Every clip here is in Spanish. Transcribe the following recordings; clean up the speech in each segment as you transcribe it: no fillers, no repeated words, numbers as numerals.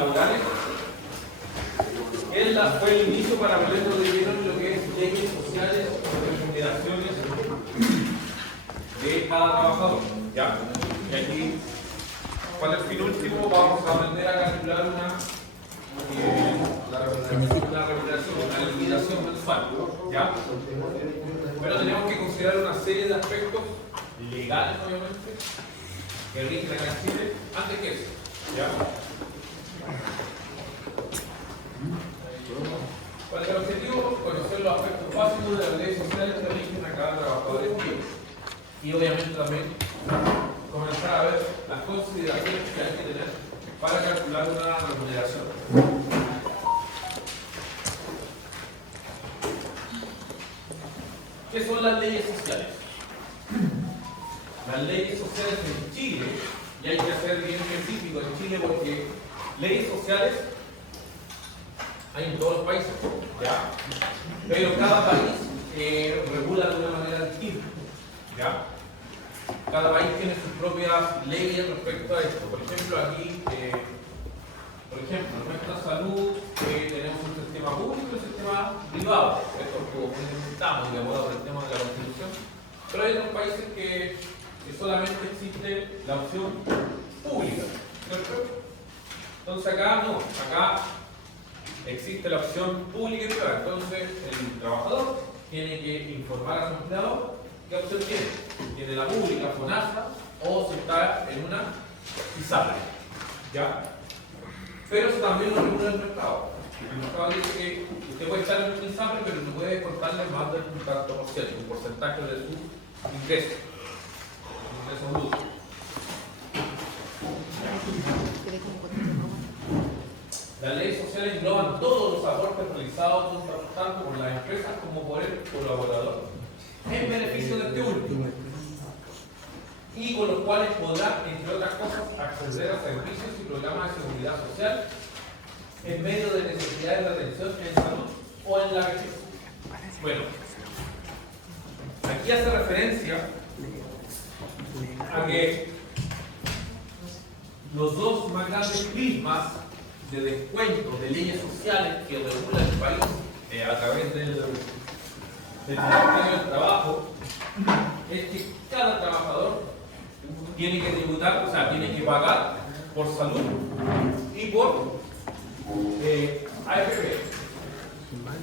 laborales. Él fue el inicio para meternos de lleno en lo que es leyes sociales o remuneraciones de cada trabajador. ¿Ya? Y aquí, para el fin último, vamos a aprender a calcular una remuneración, una liquidación mensual. ¿Ya? Pero tenemos que considerar una serie de aspectos legales, obviamente, que rigen acá en Chile, antes que eso. ¿Ya? ¿Cuál es el objetivo? Conocer los aspectos básicos de las leyes sociales que rigen a cada trabajador en Chile. Y obviamente también comenzar a ver las consideraciones que hay que tener para calcular una remuneración. ¿Qué son las leyes sociales? Las leyes sociales en Chile, y hay que ser bien específico en Chile porque leyes sociales hay en todos los países, ¿ya? Pero cada país regula de una manera distinta, ¿ya? Cada país tiene sus propias leyes respecto a esto. Por ejemplo, aquí, en nuestra salud tenemos un sistema público y un sistema privado. Esto es como estamos, digamos, por el tema de la Constitución. Pero hay otros países que solamente existe la opción pública, ¿cierto? Entonces acá no, acá existe la opción pública y privada. Entonces el trabajador tiene que informar a su empleador qué opción tiene. Tiene la pública, FONASA, o si está en una ISAPRE. ¿Ya? Pero eso también lo regula el mercado. El mercado dice que usted puede estar en un ISAPRE, pero no puede cortarle más del tanto por ciento, un porcentaje de su ingreso. Ingreso bruto. Las leyes sociales engloban todos los aportes realizados tanto por las empresas como por el colaborador en beneficio de este último, y con los cuales podrá, entre otras cosas, acceder a servicios y programas de seguridad social en medio de necesidades de atención en salud o en la vejez. Bueno, aquí hace referencia a que los dos más grandes prismas de descuento de leyes sociales que regula el país a través del Ministerio del Trabajo es que cada trabajador tiene que tributar, o sea, tiene que pagar por salud y por AFP,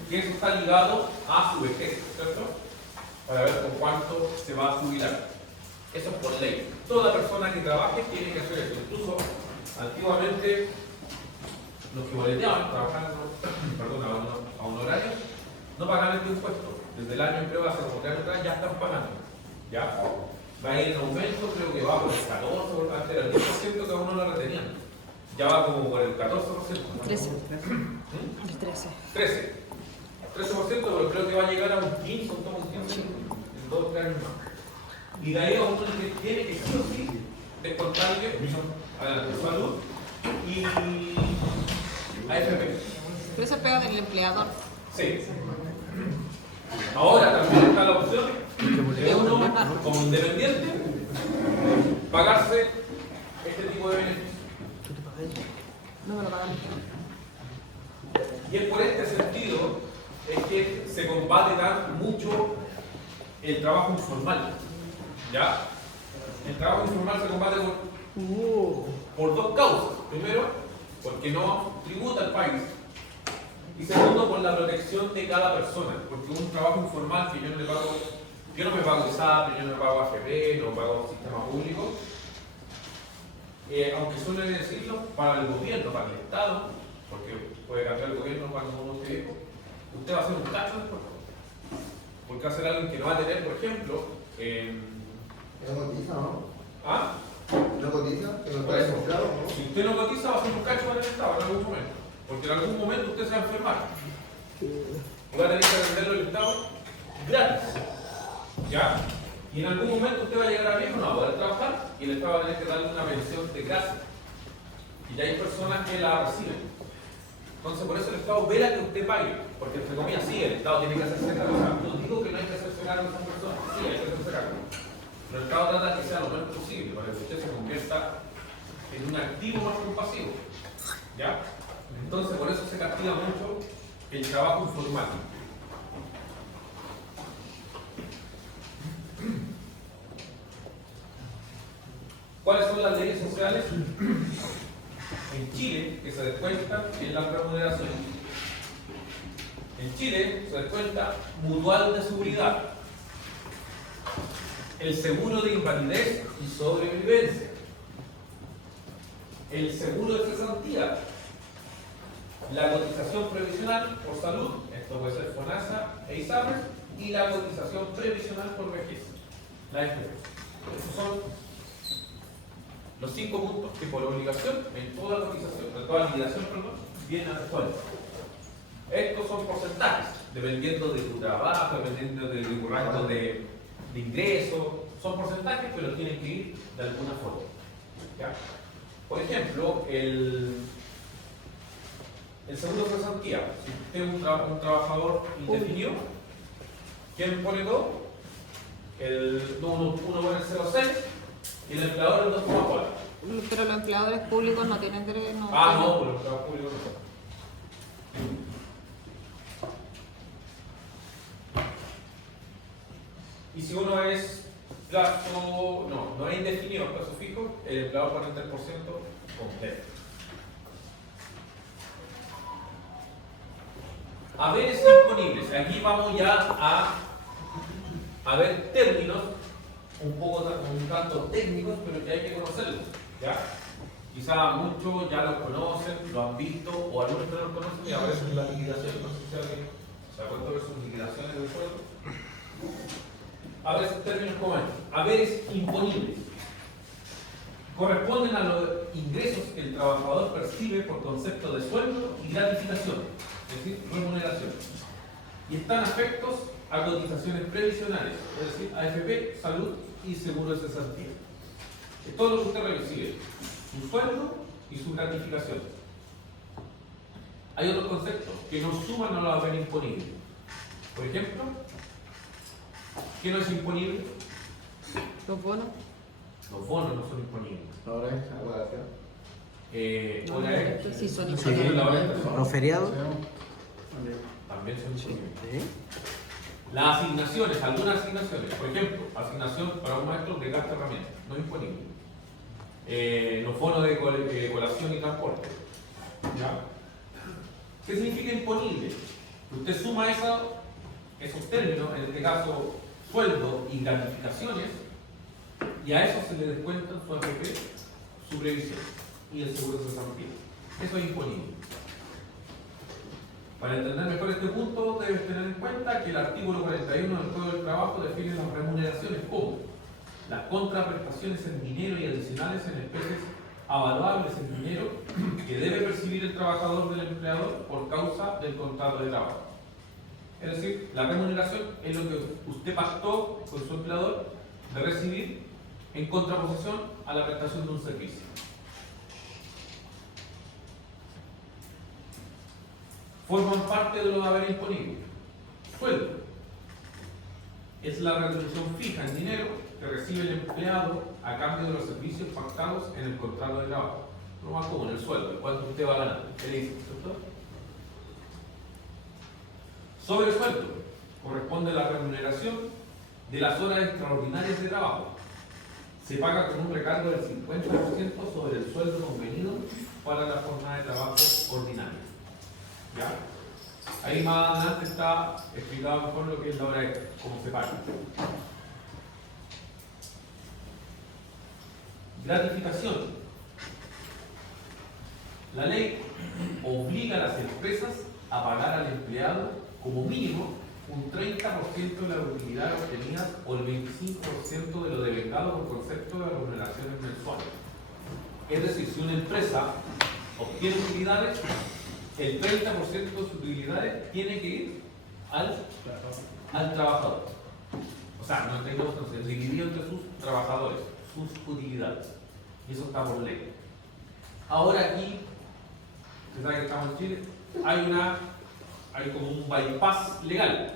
que eso está ligado a su vejez, ¿cierto? Para ver con cuánto se va a jubilar. Eso es por ley. Toda persona que trabaje tiene que hacer eso. Incluso antiguamente los que boleteaban trabajando a un horario no pagaban este impuesto. Desde el año en que va a ser como atrás ya están pagando. ¿Ya? Va a ir en aumento, creo que va por el 14%, antes era el 10% que a uno lo retenían. Ya va como por el 14%. ¿No? 13. ¿Mm? El 13. 13%, pero creo que va a llegar a un 15, un 15 en 2 o 3 años más. Y de ahí a uno que tiene que sí o sí descontarle a salud y AFP. Pero eso pega del empleador. Sí. Ahora también está la opción de uno, como independiente, pagarse este tipo de beneficios. No me lo pagan. Y es por este sentido es que se combate tan mucho el trabajo informal. ¿Ya? El trabajo informal se combate por dos causas. Primero, porque no tributa al país. Y segundo, por la protección de cada persona. Porque un trabajo informal que yo no me pago ISAPRE, yo no me pago AFP, no me pago sistema público, aunque suelen decirlo, para el gobierno, para el Estado, porque puede cambiar el gobierno cuando uno esté viejo, usted va a hacer un cacho después. Porque va a ser alguien que no va a tener, por ejemplo, ¿No cotiza, no? ¿ah? ¿No cotiza? ¿Que no Por eso, está comprado, no? si usted no cotiza, va a ser un cacho en el Estado en algún momento. Porque en algún momento usted se va a enfermar. Y va a tener que atenderlo el Estado gratis. ¿Ya? Y en algún momento usted va a llegar a viejo, no va a poder trabajar y el Estado va a tener que darle una pensión de casa. Y ya hay personas que la reciben. Entonces, por eso el Estado vela que usted pague. Porque, entre comillas, sí, el Estado tiene que hacerse cargo. O sea, no digo que no hay que hacerse cargo de esas personas. Sí, hay que hacerse cargo. Pero el Estado trata de que sea lo menos posible para que usted se convierta en un activo más que un pasivo. ¿Ya? castiga mucho el trabajo informal. ¿Cuáles son las leyes sociales? En Chile, que se descuentan en la remuneración. En Chile se descuenta mutual de seguridad, el seguro de invalidez y sobrevivencia, el seguro de cesantía, la cotización previsional por salud, esto puede ser FONASA e ISAPRES, y la cotización previsional por vejez, la AFP. Esos son los 5 puntos que por obligación en toda cotización, en toda liquidación, vienen a descuento. Estos son porcentajes, dependiendo de tu trabajo, dependiendo de tu rango de ingreso, son porcentajes, pero tienen que ir de alguna forma. ¿Ya? Por ejemplo, el seguro de cesantía. Si usted es un trabajador indefinido, ¿quién pone todo? Uno pone el 0,6 y el empleador el 2,4. Pero los empleadores públicos no tienen derecho. No, por los empleados públicos no. Y si uno es plazo, no es indefinido, plazo fijo, el empleador pone el 3% completo. Haberes imponibles. Aquí vamos ya a ver términos un tanto técnicos, pero que hay que conocerlos. ¿Ya? Quizá muchos ya los conocen, lo han visto, o algunos que no los conocen y aparecen en la liquidación. No sé si alguien se ha puesto a ver sus liquidaciones de sueldo. A ver esos términos como estos. Haberes imponibles. Corresponden a los ingresos que el trabajador percibe por concepto de sueldo y gratificación, es decir, remuneración. Y están afectos a cotizaciones previsionales, es decir, AFP, salud y seguro de cesantía. Es todo lo que usted recibe, su sueldo y su gratificación. Hay otros conceptos que no suman a los haberes imponibles. Por ejemplo, ¿qué no es imponible? Los bonos. Los bonos no son imponibles. Ahora es evaluación. Hora extra. Sí, son Sí, imponibles. la hora extra. ¿Los feriados? También son imponibles. ¿Sí? Las asignaciones, algunas asignaciones, por ejemplo, asignación para un maestro de gasto de herramientas, no imponible. Los bonos de colación y transporte. ¿Ya? ¿Qué significa imponible? Usted suma esos términos, en este caso sueldo y gratificaciones, y a eso se le descuentan su AFP, su previsión y el seguro de cesantía. Eso es imponible. Para entender mejor este punto, debes tener en cuenta que el artículo 41 del Código del Trabajo define las remuneraciones como las contraprestaciones en dinero y adicionales en especies avaluables en dinero que debe percibir el trabajador del empleador por causa del contrato de trabajo. Es decir, la remuneración es lo que usted pactó con su empleador de recibir en contraposición a la prestación de un servicio. Forman parte de los haberes imponibles. Sueldo es la retribución fija en dinero que recibe el empleado a cambio de los servicios pactados en el contrato de trabajo. Lo más común, el sueldo, cuánto usted va a ganar. ¿Qué le dice, ¿cierto? Sobresueldo corresponde a la remuneración de las horas extraordinarias de trabajo. Se paga con un recargo del 50% sobre el sueldo convenido para la jornada de trabajo ordinaria. ¿Ya? Ahí más adelante está explicado mejor lo que es la hora extra, cómo se paga. Gratificación. La ley obliga a las empresas a pagar al empleado como mínimo un 30% de la utilidad obtenida o el 25% de lo devengado por concepto de remuneraciones mensuales. Es decir, si una empresa obtiene utilidades, el 30% de sus utilidades tiene que ir al trabajador. O sea, no tengo entonces dividido entre sus trabajadores, sus utilidades. Y eso está por ley. Ahora aquí, usted sabe que estamos en Chile, hay como un bypass legal.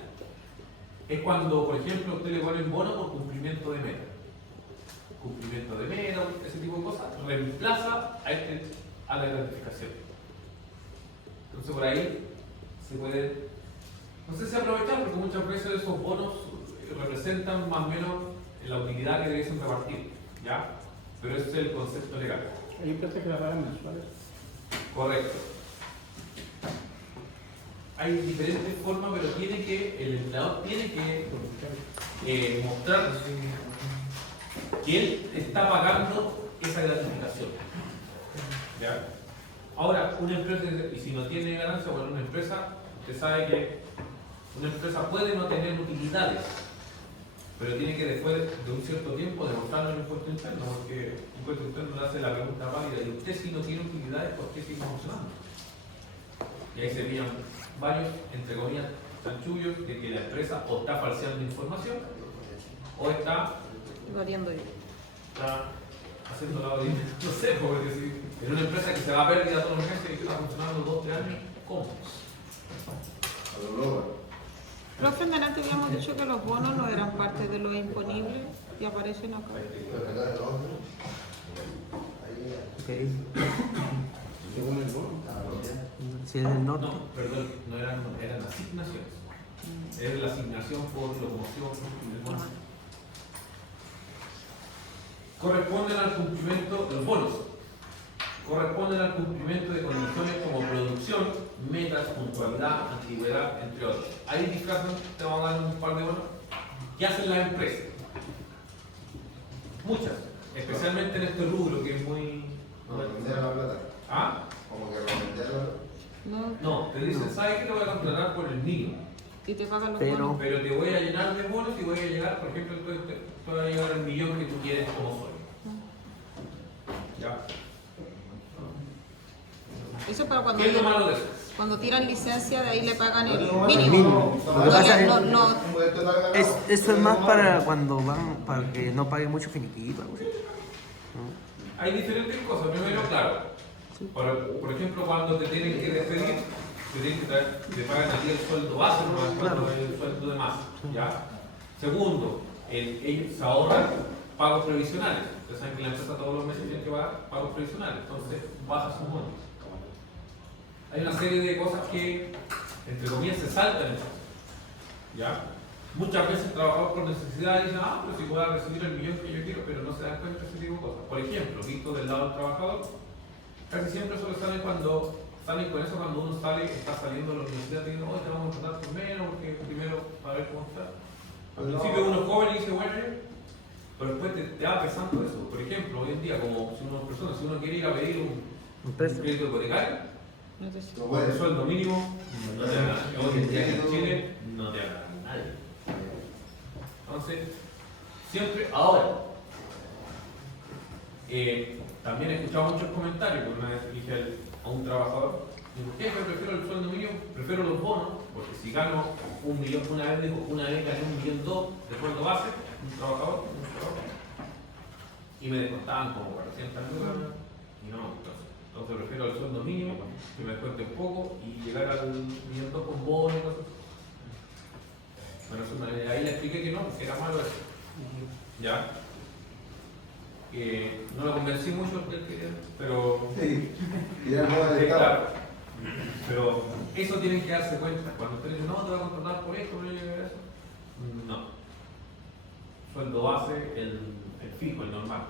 Es cuando, por ejemplo, usted le pone un bono por cumplimiento de meta. Cumplimiento de meta, ese tipo de cosas, reemplaza a la gratificación. Entonces por ahí se puede, no sé si aprovechar, porque muchas veces esos bonos representan más o menos la utilidad que debiesen repartir, ¿ya? Pero ese es el concepto legal. Hay empresas que la pagan mensuales. Correcto. Hay diferentes formas, pero el empleador tiene que mostrar que él está pagando esa gratificación. ¿Ya? Ahora, una empresa, y si no tiene ganancia, bueno, una empresa, usted sabe que una empresa puede no tener utilidades, pero tiene que después de un cierto tiempo demostrarlo en el impuesto interno, porque el impuesto interno le hace la pregunta válida, y usted si no tiene utilidades, ¿por qué sigue funcionando? Y ahí se veían varios, entre comillas, chanchullos de que la empresa o está falseando información o está Variando yo. haciendo la audiencia. No sé, porque si en una empresa que se va a pérdida todos los meses y que está funcionando 2 o 3 años, ¿cómo? A lo loco. Profe, en delante habíamos dicho que los bonos no eran parte de lo imponible y aparecen acá. Pero acá de otro. Ahí. Según el bono. Si es del norte. No, perdón, no eran asignaciones. Es la asignación por locomoción. Corresponden al cumplimiento, los bonos, corresponden al cumplimiento de condiciones como producción, metas, puntualidad, antigüedad, entre otros. Hay disfrazan, te vamos a dar un par de bonos. ¿Qué hacen las empresas? Muchas, especialmente en este rubro que es muy... No, vender la plata. ¿Ah? Como que revenderla. No. No, te dicen, ¿sabes qué? Te voy a contratar por el mínimo. Y te pagan los Pero- bonos. Pero te voy a llenar de bonos y voy a llegar, por ejemplo, te voy a llegar al millón que tú quieres como sueldo. ¿Ya? Eso es para cuando, ¿Qué es lo malo de eso? cuando tiran licencia, de ahí le pagan el Mínimo. mínimo. Lo que pasa es- No, Eso es más para cuando van, para que no pague mucho finiquito, algo así. ¿No? Hay diferentes cosas. Primero, claro, por ejemplo, cuando te tienen que despedir, te pagan a ti el sueldo base, no el Claro. sueldo de más. ¿Ya? Segundo, ellos se ahorran pagos previsionales. Ustedes saben que la empresa todos los meses tiene que pagar pagos previsionales, entonces baja sus bonos. Hay una serie de cosas que, entre comillas, se saltan. ¿Ya? Muchas veces el trabajador por necesidad dice, pero si puedo recibir el millón que yo quiero, pero no se dan cuenta de ese tipo de cosas. Por ejemplo, visto del lado del trabajador, casi siempre solo salen con eso cuando uno está saliendo de la universidad y dice, te vamos a tratar por menos, porque primero para ver cómo está. Al principio uno es joven y dice, bueno, pero después te va pesando eso. Por ejemplo, hoy en día, como si uno quiere ir a pedir un préstamo. crédito hipotecario, no te sé. No con el puede. sueldo mínimo, no te da. Hoy en día en Chile no te da nadie. Entonces, siempre, ahora, también he escuchado muchos comentarios, porque una vez dije a un trabajador, digo, ¿qué? Yo prefiero el sueldo mínimo, prefiero los bonos, porque si gano un millón, una vez gané 1,2 millones de sueldo base, un trabajador, y me descontaban como 400 lucas, y no, entonces prefiero el sueldo mínimo, que me descuente un poco, y llegar al 1,2 con bonos y cosas. Bueno, ahí le expliqué que no, que era malo eso. ¿Ya? No lo convencí mucho, pero... Sí. Y ya no Sí, del claro. Estado. Pero eso tienen que darse cuenta. Cuando usted dice, no, te voy a contratar por esto, por eso. No. Sueldo base, el fijo, el normal.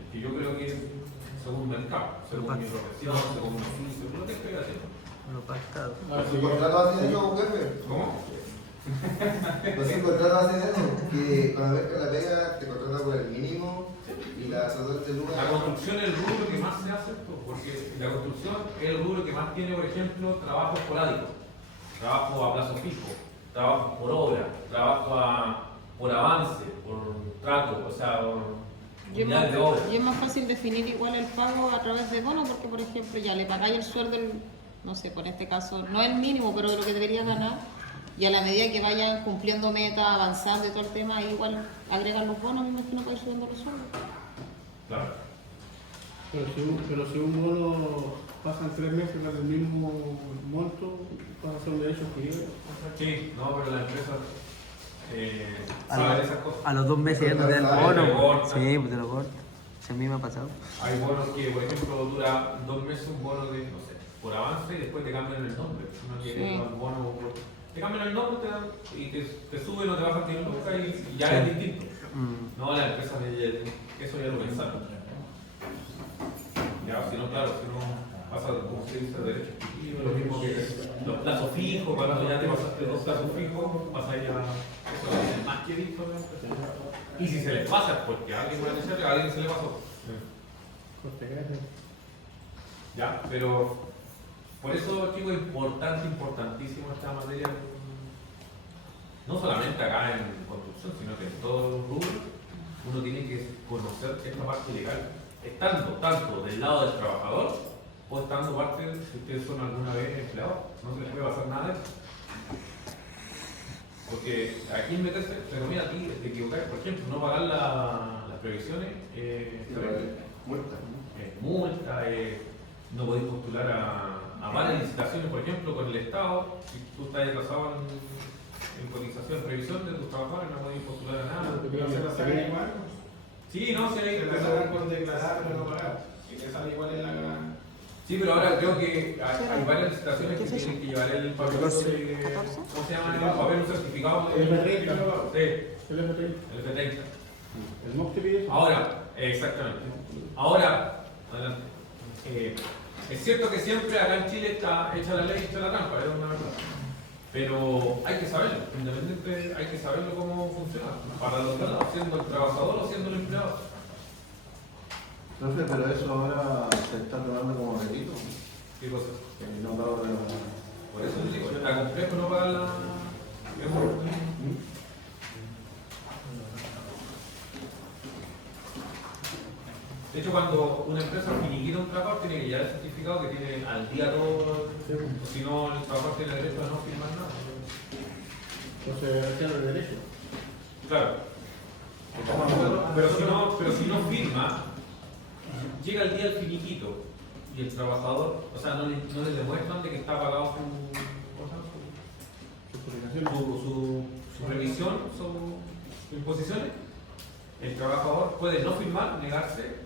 El que yo creo que es según mercado, según mi profesión, según mi oficio, lo que estoy haciendo. Lo pactado. ¿Los contratos hacen eso, jefe? ¿Cómo? Los contratos hacen eso. Que cuando ves que la pega, te contratan por el mínimo y la total de lucas. La construcción es el rubro que más se hace esto, porque la construcción es el rubro que más tiene, por ejemplo, trabajo esporádico, trabajo a plazo fijo, trabajo por obra, trabajo por avance, por trato, o sea, por Y es, unidades de obra. y es más fácil definir igual el pago a través de bonos, porque por ejemplo ya le pagáis el sueldo, no sé, por este caso, no el mínimo, pero de lo que debería ganar, y a la medida que vayan cumpliendo metas, avanzando y todo el tema, ahí igual agregan los bonos, me imagino, para ir subiendo los sueldos. Claro. Pero si un bono pasan 3 meses con el mismo monto, pasa a ser un derecho adquirido. Sí, no, pero la empresa A sabe lo- de esas cosas. A los 2 meses ya no te dan el Te bono. lo cortan. Sí, pues te lo cortan. Si a mí me ha pasado. Hay bonos que, por ejemplo, dura 2 meses un bono de, no sé, por avance, sé, y después te cambian el nombre. No Sí. quieres los bonos, te cambian el nombre y te suben o te bajan 10 lucas y ya Sí. es distinto. Mm. No, las empresas eso ya lo pensaron. Ya, si no, claro, si no pasa como se dice derecho ejecutivo, lo mismo que los plazos fijos, cuando ya te pasaste 2 plazos fijos, pasa ya eso es más que visto de la empresa. Y si se les pasa, porque a alguien puede decir que a alguien se le pasó. Ya, pero por eso, chicos, es importantísimo esta materia, no solamente acá en construcción, sino que en todos los rubros, uno tiene que conocer esta parte legal, estando tanto del lado del trabajador o estando parte, si ustedes son alguna vez empleados, no se les puede pasar nada de eso. Porque aquí meterse, pero mira, aquí te equivocas, por ejemplo, no pagar las previsiones, Muerta. multa, no podéis postular a varias licitaciones, por ejemplo, con el Estado, si tú estás atrasado en cotización, previsión de tus trabajadores, no podéis postular a nada. Se lo sacan igual. Sí, no, sí, hay Se lo sacan con declarar, pero no pagar. Y te sale igual en la. sí, pero ahora creo que hay varias licitaciones que tienen que llevar el papel de, ¿cómo se llama? El papel, un certificado de... El F30. Sí, El F30. el F30. El MOC te pide eso. Ahora, exactamente. Ahora, adelante. Es cierto que siempre acá en Chile está hecha la ley, hecha la trampa, es una verdad. Pero hay que saberlo, independiente, hay que saberlo cómo funciona. Para los dos lados, siendo el trabajador o siendo el empleado. Profe, pero eso ahora se está tomando como delito. ¿Qué cosa? Que no pago la... Por eso te digo, está complejo no pagar la. De hecho, cuando una empresa finiquita un trabajador, tiene que llevar el certificado que tiene al día todo, si no, el trabajador tiene derecho a no firmar nada. Entonces, tiene el derecho. Claro. Pero si no firma, llega el día del finiquito y el trabajador, o sea, no le demuestran de que está pagado su revisión, sus imposiciones, el trabajador puede no firmar, negarse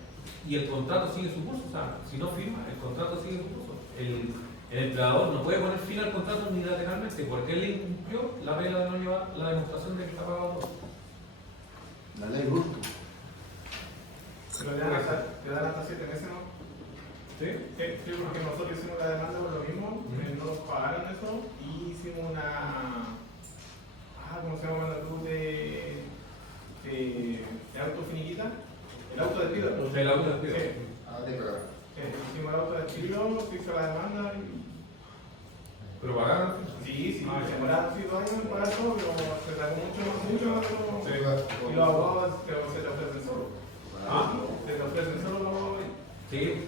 y el contrato sigue su curso. O sea, si no firma, el contrato sigue su curso. El empleador no puede poner fin al contrato unilateralmente porque él incumplió la regla de no llevar la demostración de que está pagado todo. La ley Burto. Pero te dan hasta 7 meses, ¿no? ¿Sí? Sí, porque nosotros hicimos la demanda por lo mismo, no nos pagaron eso y hicimos una. ¿Cómo se llama cuando tú te autofiniquita? El autodespido. El autodespido. Sí. Te cagaron. Hicimos el autodespido, se hizo la demanda y. ¿Pero pagaron? Sí, se demoraron 2 años en pagar todo, pero se tardó mucho. Sí. Y los abogados se te ofrecen solo. Ah, Se te ofrecen solo los abogados. sí,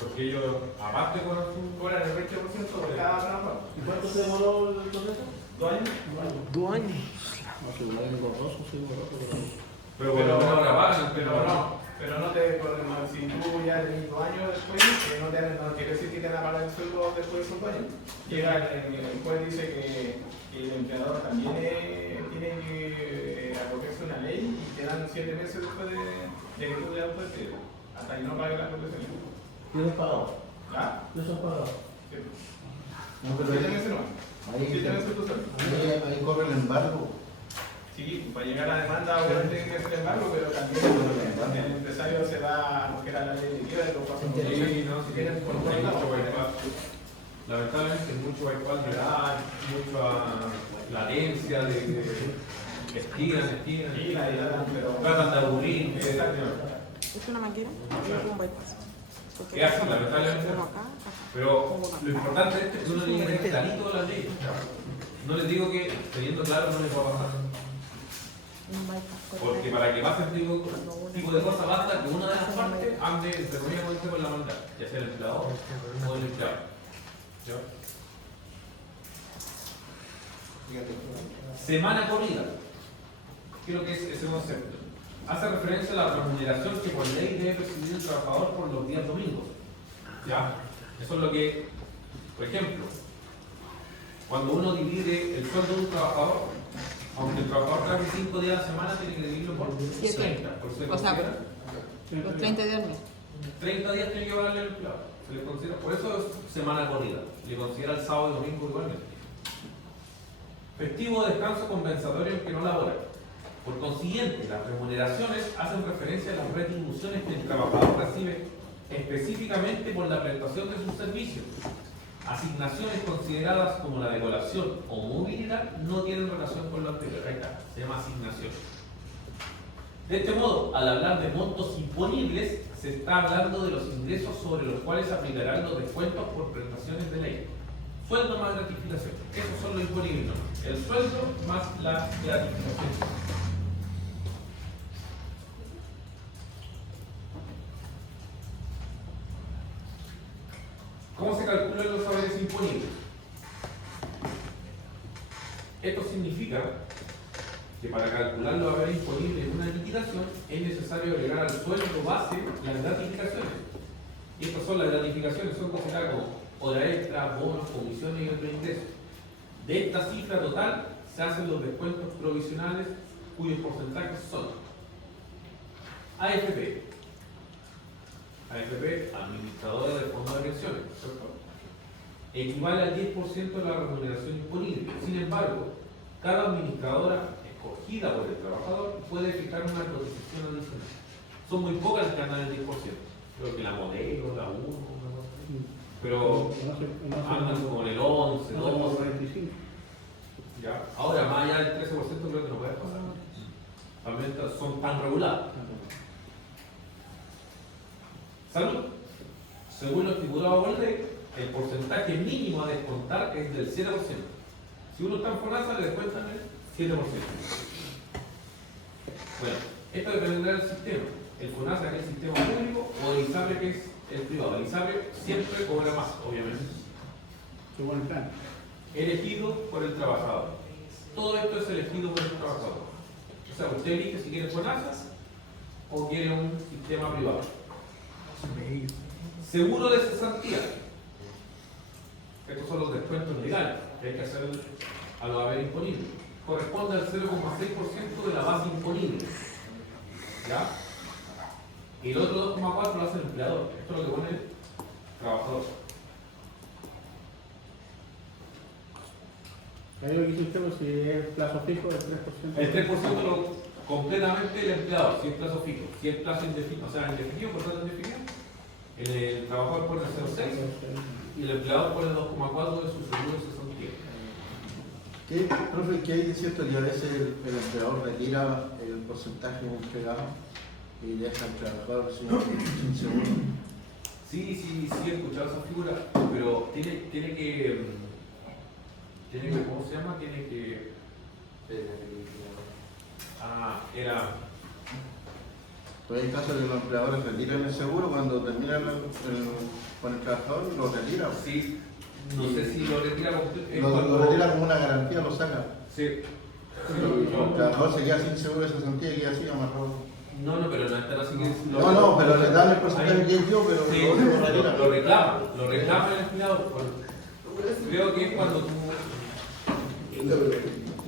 porque ellos, aparte con su... Cobran el 20% por cada trabajo. ¿Y cuánto se demoró el proceso? 2 años. 2 años. No, si lo hay borroso, sí, borroso, Pero por lo menos ahora pagan, Pero no te, si tú ya tenés 2 años después, no quiere decir que te van a pagar el sueldo después de esos 2 años. Llega el juez dice que el empleador también tiene que acogerse a una ley y te dan 7 meses después de que tú le autodespides, hasta que no pague la protección. ¿Tienes pagado? ¿Ya? ¿No son pagados? Sí. No, pero 7 meses no. ahí, 7 meses tu sueldo. ahí corre el embargo. Sí, para llegar a la demanda obviamente tiene que ser embargo, pero también el empresario se va a acoger a la ley de quiebra y lo pasa por Sí, no, sí, tienen por todos hay mucho lados. bypass. Lamentablemente mucho bypass legal, mucha latencia de estiran, Sí, la idea, pero. tratan de aburrir. Exacto. Es una máquina, es un bypass. Porque Es así, lamentablemente. uno acá. Pero lo importante es que uno tiene que tener clarito las leyes. No les digo que teniendo claro no les va a pasar. Un bypass. Porque para que pase este tipo de cosas basta que una de las partes ande interveniendo con la maldad, ya sea el empleador o el empleado. ¿Ya? Semana corrida. ¿Qué es lo que es ese concepto? Hace referencia a la remuneración que por ley debe recibir el trabajador por los días domingos. ¿Ya? Eso es lo que, por ejemplo, cuando uno divide el sueldo de un trabajador, aunque el trabajador trabaje 5 días a la semana, tiene que dividirlo por 7. 30. Por ser O sea, considerado. los 30 días al mes. 30 días tiene que pagarle el empleado. Se le considera, por eso es semana corrida, le considera el sábado y domingo igualmente. Festivo o descanso compensatorio en que no labora. Por consiguiente, las remuneraciones hacen referencia a las retribuciones que el trabajador recibe específicamente por la prestación de sus servicios. Asignaciones consideradas como la de colación o movilidad no tienen relación con lo anterior. Ahí está, se llama asignación. De este modo, al hablar de montos imponibles, se está hablando de los ingresos sobre los cuales se aplicarán los descuentos por prestaciones de ley. Sueldo más gratificación. Esos son los imponibles, ¿no? El sueldo más la gratificación. ¿Cómo se calculan los saberes imponibles? Esto significa que para calcular los saberes imponibles en una liquidación es necesario agregar al sueldo base las gratificaciones. Y estas son las gratificaciones, son consideradas como hora extra, bonos, comisiones y otros ingresos. De esta cifra total se hacen los descuentos provisionales cuyos porcentajes son AFP, administradora de fondos de pensiones, ¿cierto? Equivale al 10% de la remuneración imponible. Sin embargo, cada administradora escogida por el trabajador puede fijar una cotización adicional. Son muy pocas las que andan el 10%. Creo que la modelo, la 1, pero andan con el 11, 12. ¿Ya? Ahora, más allá del 13% creo que no puede pasar. También son tan reguladas. Salud. Según lo estipulado por ley, el porcentaje mínimo a descontar es del 7%. Si uno está en FONASA, le descuentan el 7%. Bueno, esto dependerá del sistema. El FONASA es el sistema público o el ISAPRE que es el privado. El ISAPRE siempre cobra más, obviamente. Elegido por el trabajador. Todo esto es elegido por el trabajador. O sea, usted elige si quiere FONASA o quiere un sistema privado. Seguro de cesantía. Estos son los descuentos legales que hay que hacer a los haberes imponibles. Corresponde al 0,6% de la base imponible. ¿Ya? Y el otro 2,4% lo hace el empleador. Esto es lo que pone el trabajador. Ahí lo que hiciste, si es plazo fijo, el 3%. El 3% lo completamente el empleador, si es plazo fijo. Si es plazo indefinido, o sea, indefinido, por tanto indefinido, el trabajador pone 0,6 y el empleador pone 2,4 de su seguro de cesantía. Profe, ¿qué hay de cierto que a veces el empleador retira el porcentaje entregado y deja al trabajador sin seguro? Sí, he escuchado esa figura, pero tiene que, ¿cómo se llama? Tiene que, Pues hay casos de los empleadores retiran el seguro cuando terminan con el trabajador, lo retiran. Sí, no sé si lo retira Lo retira como una garantía, lo saca. Sí. El trabajador se queda sin seguro de cesantía y queda así amarrado. No, pero no es tan así que... No, pero le dan el porcentaje que dio, pero sí, lo retira. lo reclama el empleador. Creo que es cuando tú...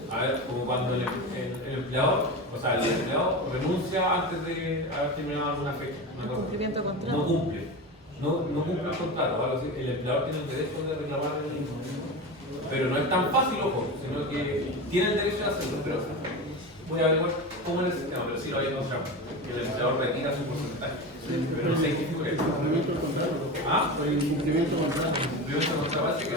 A ver, como cuando el empleador, o sea, el empleado renuncia antes de haber terminado alguna fecha. Cumplimiento de contrato. No cumple. No cumple el contrato, ¿vale? El empleador tiene el derecho de reclamar el mismo. Pero no es tan fácil, ojo, sino que tiene el derecho de hacerlo. Pero voy a averiguar cómo es el sistema, pero sí lo hay encontrado. El empleador retira su porcentaje. Pero no sé qué figura es. Cumplimiento del contrato. ¿Ah? El cumplimiento del contrato. Cumplimiento del contrato, que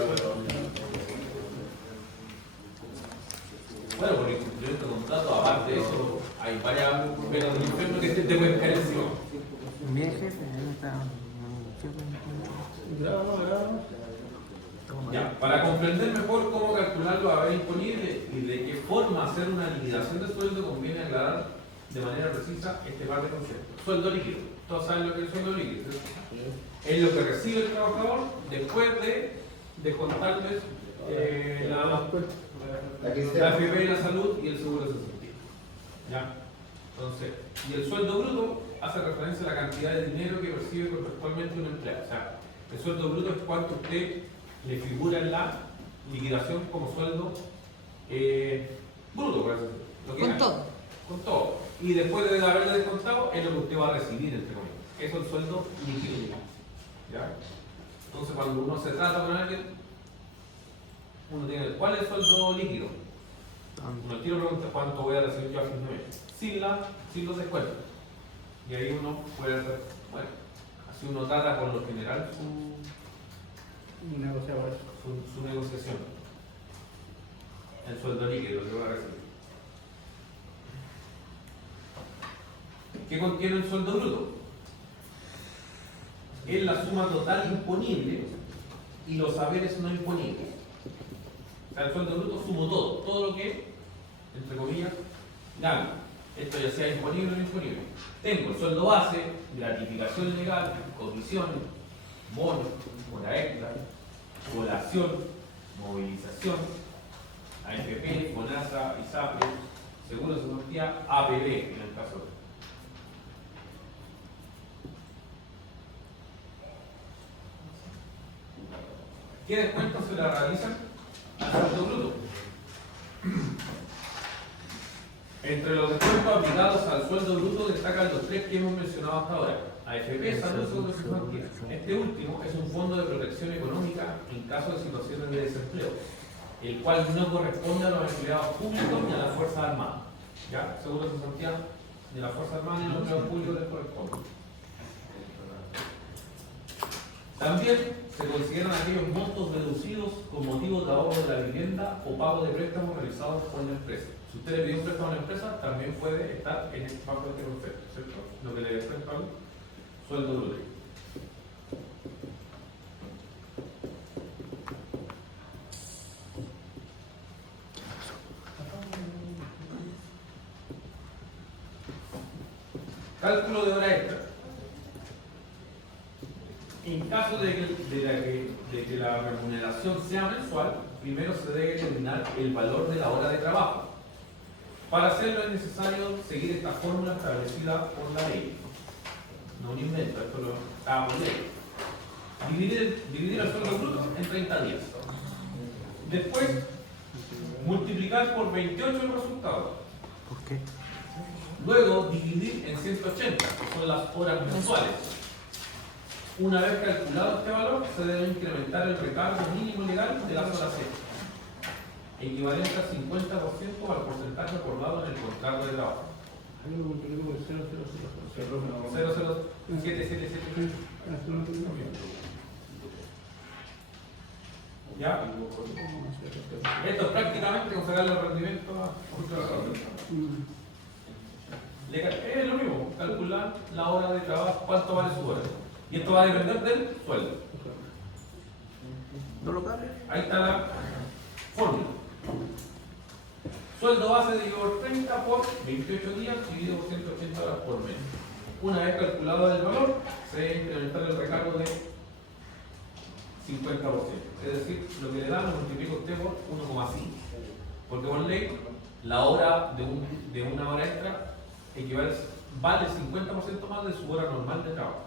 bueno, por el cumplimiento del contrato, aparte de eso, hay varias penas del infierno que te pueden caer encima. Bien, jefe, ahí está. Ya, para comprender mejor cómo calcular los haberes imponibles y de qué forma hacer una liquidación de sueldo, conviene aclarar de manera precisa este par de conceptos. Sueldo líquido. Todos saben lo que es el sueldo líquido. Es lo que recibe el trabajador después de descontarles la AFP, la salud y el seguro de cesantía. ¿Ya? Entonces, y el sueldo bruto hace referencia a la cantidad de dinero que percibe contractualmente un empleado. O sea, el sueldo bruto es cuánto usted le figura en la liquidación como sueldo bruto, por así decirlo. Lo que Con gana. todo. Con todo. Y después de haberle descontado, es lo que usted va a recibir, entre comillas. Eso es el sueldo líquido. ¿Ya? Entonces cuando uno se trata con alguien, uno tiene, ¿cuál es el sueldo líquido? Uno al tiro pregunta cuánto voy a recibir yo a fin de mes, sin los descuentos. Y ahí uno puede hacer, bueno, así uno trata por lo general Un negociado eso. su negociación. El sueldo líquido que va a recibir. ¿Qué contiene el sueldo bruto? Es la suma total imponible y los saberes no imponibles. O sea, el sueldo bruto sumo todo lo que, entre comillas, gano. Esto ya sea imponible o no imponible. Tengo el sueldo base, gratificación legal, comisiones, bonos, hora extra, colación, movilización, AFP, FONASA, ISAPRE, seguro de cesantía, APB en el caso de. ¿Qué descuentos se le realizan al sueldo bruto? Entre los descuentos aplicados al sueldo bruto destacan los tres que hemos mencionado hasta ahora: AFP, salud, seguro de cesantía. Este último es un fondo de protección económica en caso de situaciones de desempleo, el cual no corresponde a los empleados públicos ni a las Fuerzas Armadas. ¿Ya? Seguro de cesantía ni a las Fuerzas Armadas ni a los empleados públicos les corresponde. También se consideran aquellos montos reducidos con motivo de ahorro de la vivienda o pago de préstamos realizados por la empresa. Si usted le pide un préstamo a la empresa, también puede estar en este pago de concepto, ¿cierto? Lo que le descuenta al sueldo bruto. Cálculo de hora extra. En caso de que la remuneración sea mensual, primero se debe determinar el valor de la hora de trabajo. Para hacerlo es necesario seguir esta fórmula establecida por la ley. No un invento, esto lo está por ley. Dividir el sueldo bruto en 30 días. Después, multiplicar por 28 el resultado. ¿Por qué? Luego, dividir en 180, que son las horas mensuales. Una vez calculado este valor, se debe incrementar el recargo mínimo legal de las horas extras, equivalente al 50% al porcentaje acordado en el contrato de trabajo. Ahí lo multiplico por 00777. ¿Ya? Esto es prácticamente con sacarle el rendimiento a un trabajador. Es lo mismo, calcular la hora de trabajo, cuánto vale su hora. Y esto va a depender del sueldo. ¿No lo cambia? Ahí está la fórmula. Sueldo base dividido por 30 por 28 días dividido por 180 horas por mes. Una vez calculado el valor, se debe incrementar el recargo de 50%. Es decir, lo que le da lo multiplica usted por 1,5. Porque por ley, la hora de una hora extra vale 50% más de su hora normal de trabajo.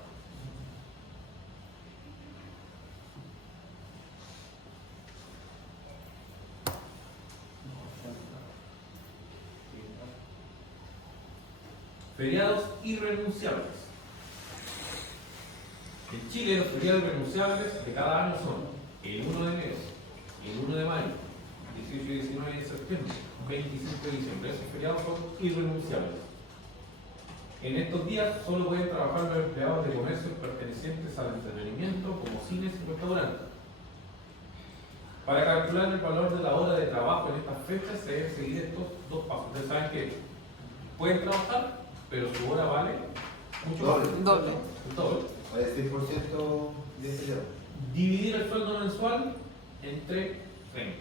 Feriados irrenunciables. En Chile los feriados irrenunciables de cada año son el 1 de enero, el 1 de mayo, 18 y 19 de septiembre, 25 de diciembre. Esos feriados son irrenunciables. En estos días solo pueden trabajar los empleados de comercio pertenecientes al entretenimiento, como cines y restaurantes. Para calcular el valor de la hora de trabajo en estas fechas se deben seguir estos dos pasos. Ustedes saben que pueden trabajar, pero su hora vale mucho más. Doble. Doble. Vale 6% de feriado. Dividir el sueldo mensual entre 30.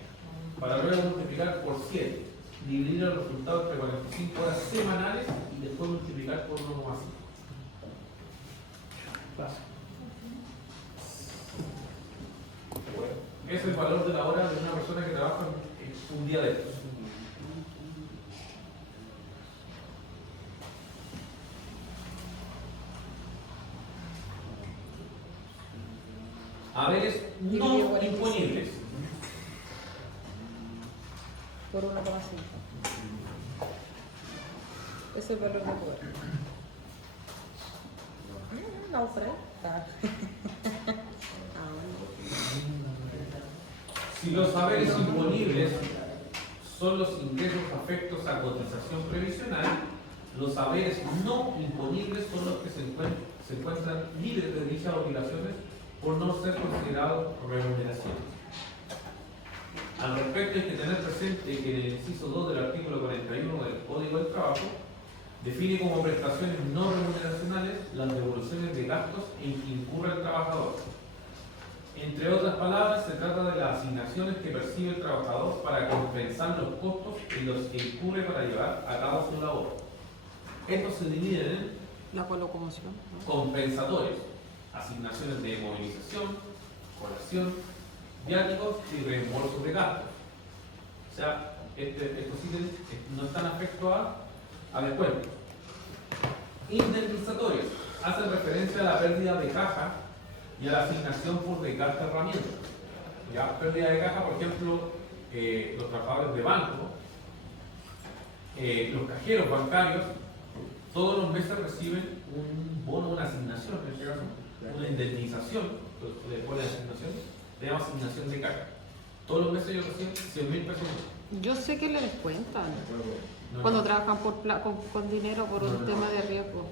Para luego multiplicar por 7. Dividir el resultado entre 45 horas semanales y después multiplicar por 1,5. Es el valor de la hora de una persona que trabaja en un día de estos. Haberes no imponibles. Por 1,5. Ese es el valor de poder. No, Fred. Ah, bueno. Si los saberes imponibles son los ingresos afectos a cotización previsional, los saberes no imponibles son los que se encuentran libres de dichas obligaciones por no ser considerados remuneraciones. Al respecto hay que tener presente que en el inciso 2 del artículo 41 del Código del Trabajo define como prestaciones no remuneracionales las devoluciones de gastos en que incurre el trabajador. Entre otras palabras, se trata de las asignaciones que percibe el trabajador para compensar los costos en los que incurre para llevar a cabo su labor. Estos se dividen en La locomoción. ¿no? compensatorios, asignaciones de movilización, colación, viáticos y reembolsos de gastos. O sea, estos ítems no están afectos a descuento. Indemnizatorios hacen referencia a la pérdida de caja y a la asignación por desgaste de herramientas. ¿Ya? Pérdida de caja, por ejemplo, los trabajadores de banco, los cajeros bancarios, todos los meses reciben un bono, una asignación, en este caso, una indemnización, después de la asignación, se llama asignación de caja. Todos los meses ellos reciben 100.000 pesos. Yo sé que le descuentan No, cuando no. trabajan con dinero por un tema de riesgo.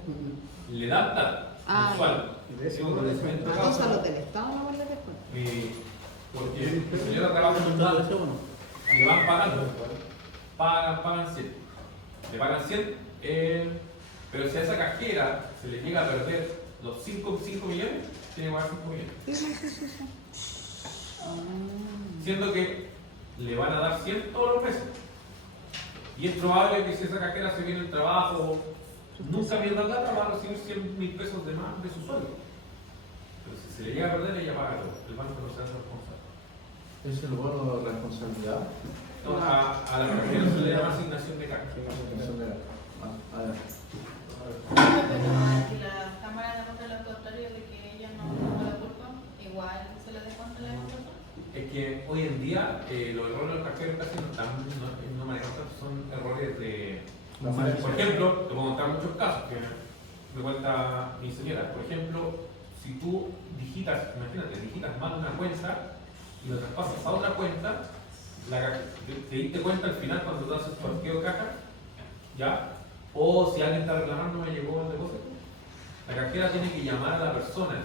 Le dan plata mensual. Eso, En este Entonces caso, a los del Estado no les descuentan. porque el señor trabaja en un banco, le van pagando, pagan 100. Le pagan 100, pero si a esa cajera se le llega a perder los 5 millones, tiene que pagar 5 millones. Sí. Siendo que le van a dar 100 todos los meses. Y es probable que si esa cajera se viene el trabajo, nunca pierda plata, va a recibir 100.000 pesos de más de su sueldo. Pero si se le llega a perder, ella paga todo. El banco no se hace responsable. ¿Es el bono de responsabilidad? No, a la cajera se le llama asignación de caja. Pero si la Cámara demuestra lo contrario de que ella no tuvo la culpa, igual se le descuenta la culpa. Es que hoy en día los errores de los cajeros casi no manejan tanto, son errores de... Por ejemplo, te puedo contar muchos casos que me cuenta mi señora. Por ejemplo, si tú digitas mal una cuenta y lo traspasas a otra cuenta, te diste cuenta al final cuando tú haces tu arqueo de caja, ¿ya? O si alguien está reclamando me llegó el depósito, la cajera tiene que llamar a la persona.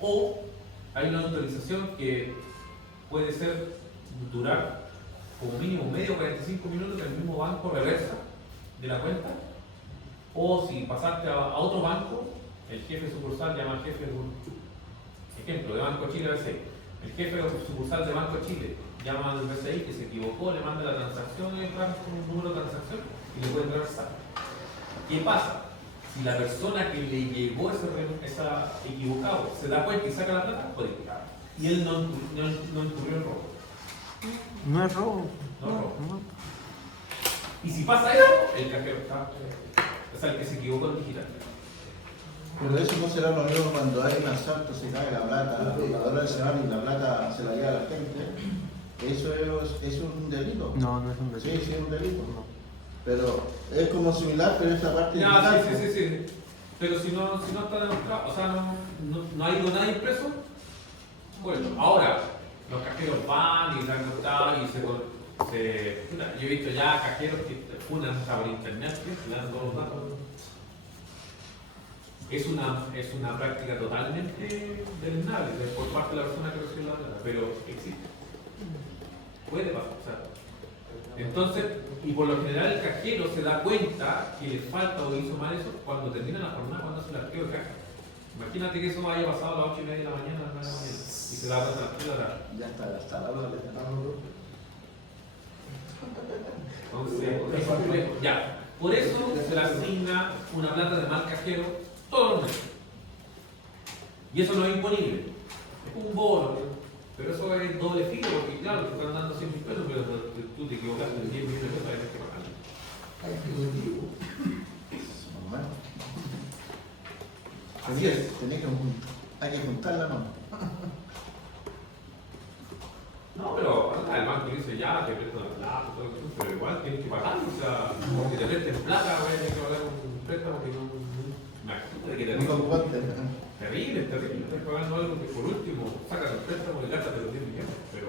O hay una autorización que puede durar como mínimo medio 45 minutos que el mismo banco reversa de la cuenta, o si pasaste a otro banco, el jefe de sucursal llama al jefe de ejemplo, de Banco Chile BCI, el jefe de sucursal de Banco Chile llama al BCI que se equivocó, le manda la transacción, le trae un número de transacción y le puede reversar. ¿Qué pasa? Si la persona que le llegó esa equivocado se da cuenta y saca la plata, puede quitar. Y él no incurrió en robo. No es robo. No es robo. No. Y si pasa eso, el cajero está. O sea, el que se equivocó en digital. Pero eso no será lo mismo cuando hay un asalto, se cae la plata, los jugadores se van y la plata se la lleva a la gente. Eso es un delito. No, no es un Sí, delito. sí, es un delito. Pero es como similar, pero esta parte No, sí. Pero si no está demostrado, o sea, no ha ido nadie preso, bueno, ahora los cajeros van y dan contado y yo he visto ya cajeros que funan hasta por internet, que le dan todos los datos. Es una práctica totalmente deleznable por parte de la persona que recibe la plata, pero existe. Puede pasar, o sea. Entonces, y por lo general el cajero se da cuenta que le falta o hizo mal eso cuando termina la jornada, cuando hace el arqueo de caja. Imagínate que eso haya pasado a las 8:30 de la mañana, a las 9 de la mañana, y se da cuenta a las 3 de la tarde. Ya está gastada la letra. Entonces, es complejo. Ya, por eso se le asigna una plata de mal cajero todos los meses. Y eso no es imponible, es un bono. Pero eso es doble filo, porque claro, te están dando 100.000 pesos, pero tú te equivocaste en 10 millones de pesos, hay que pagarlo. Bueno. Así es. Hay que juntarla, ¿no? No, pero el banco dice ya, te presto la plata, todo eso, pero igual tienes que pagar, o sea, porque te prestes plata, tienes que pagar un préstamo que no. Imagínate que te terrible, tienes que pagando algo que por último sacas el préstamo y gástate los 10 millones, pero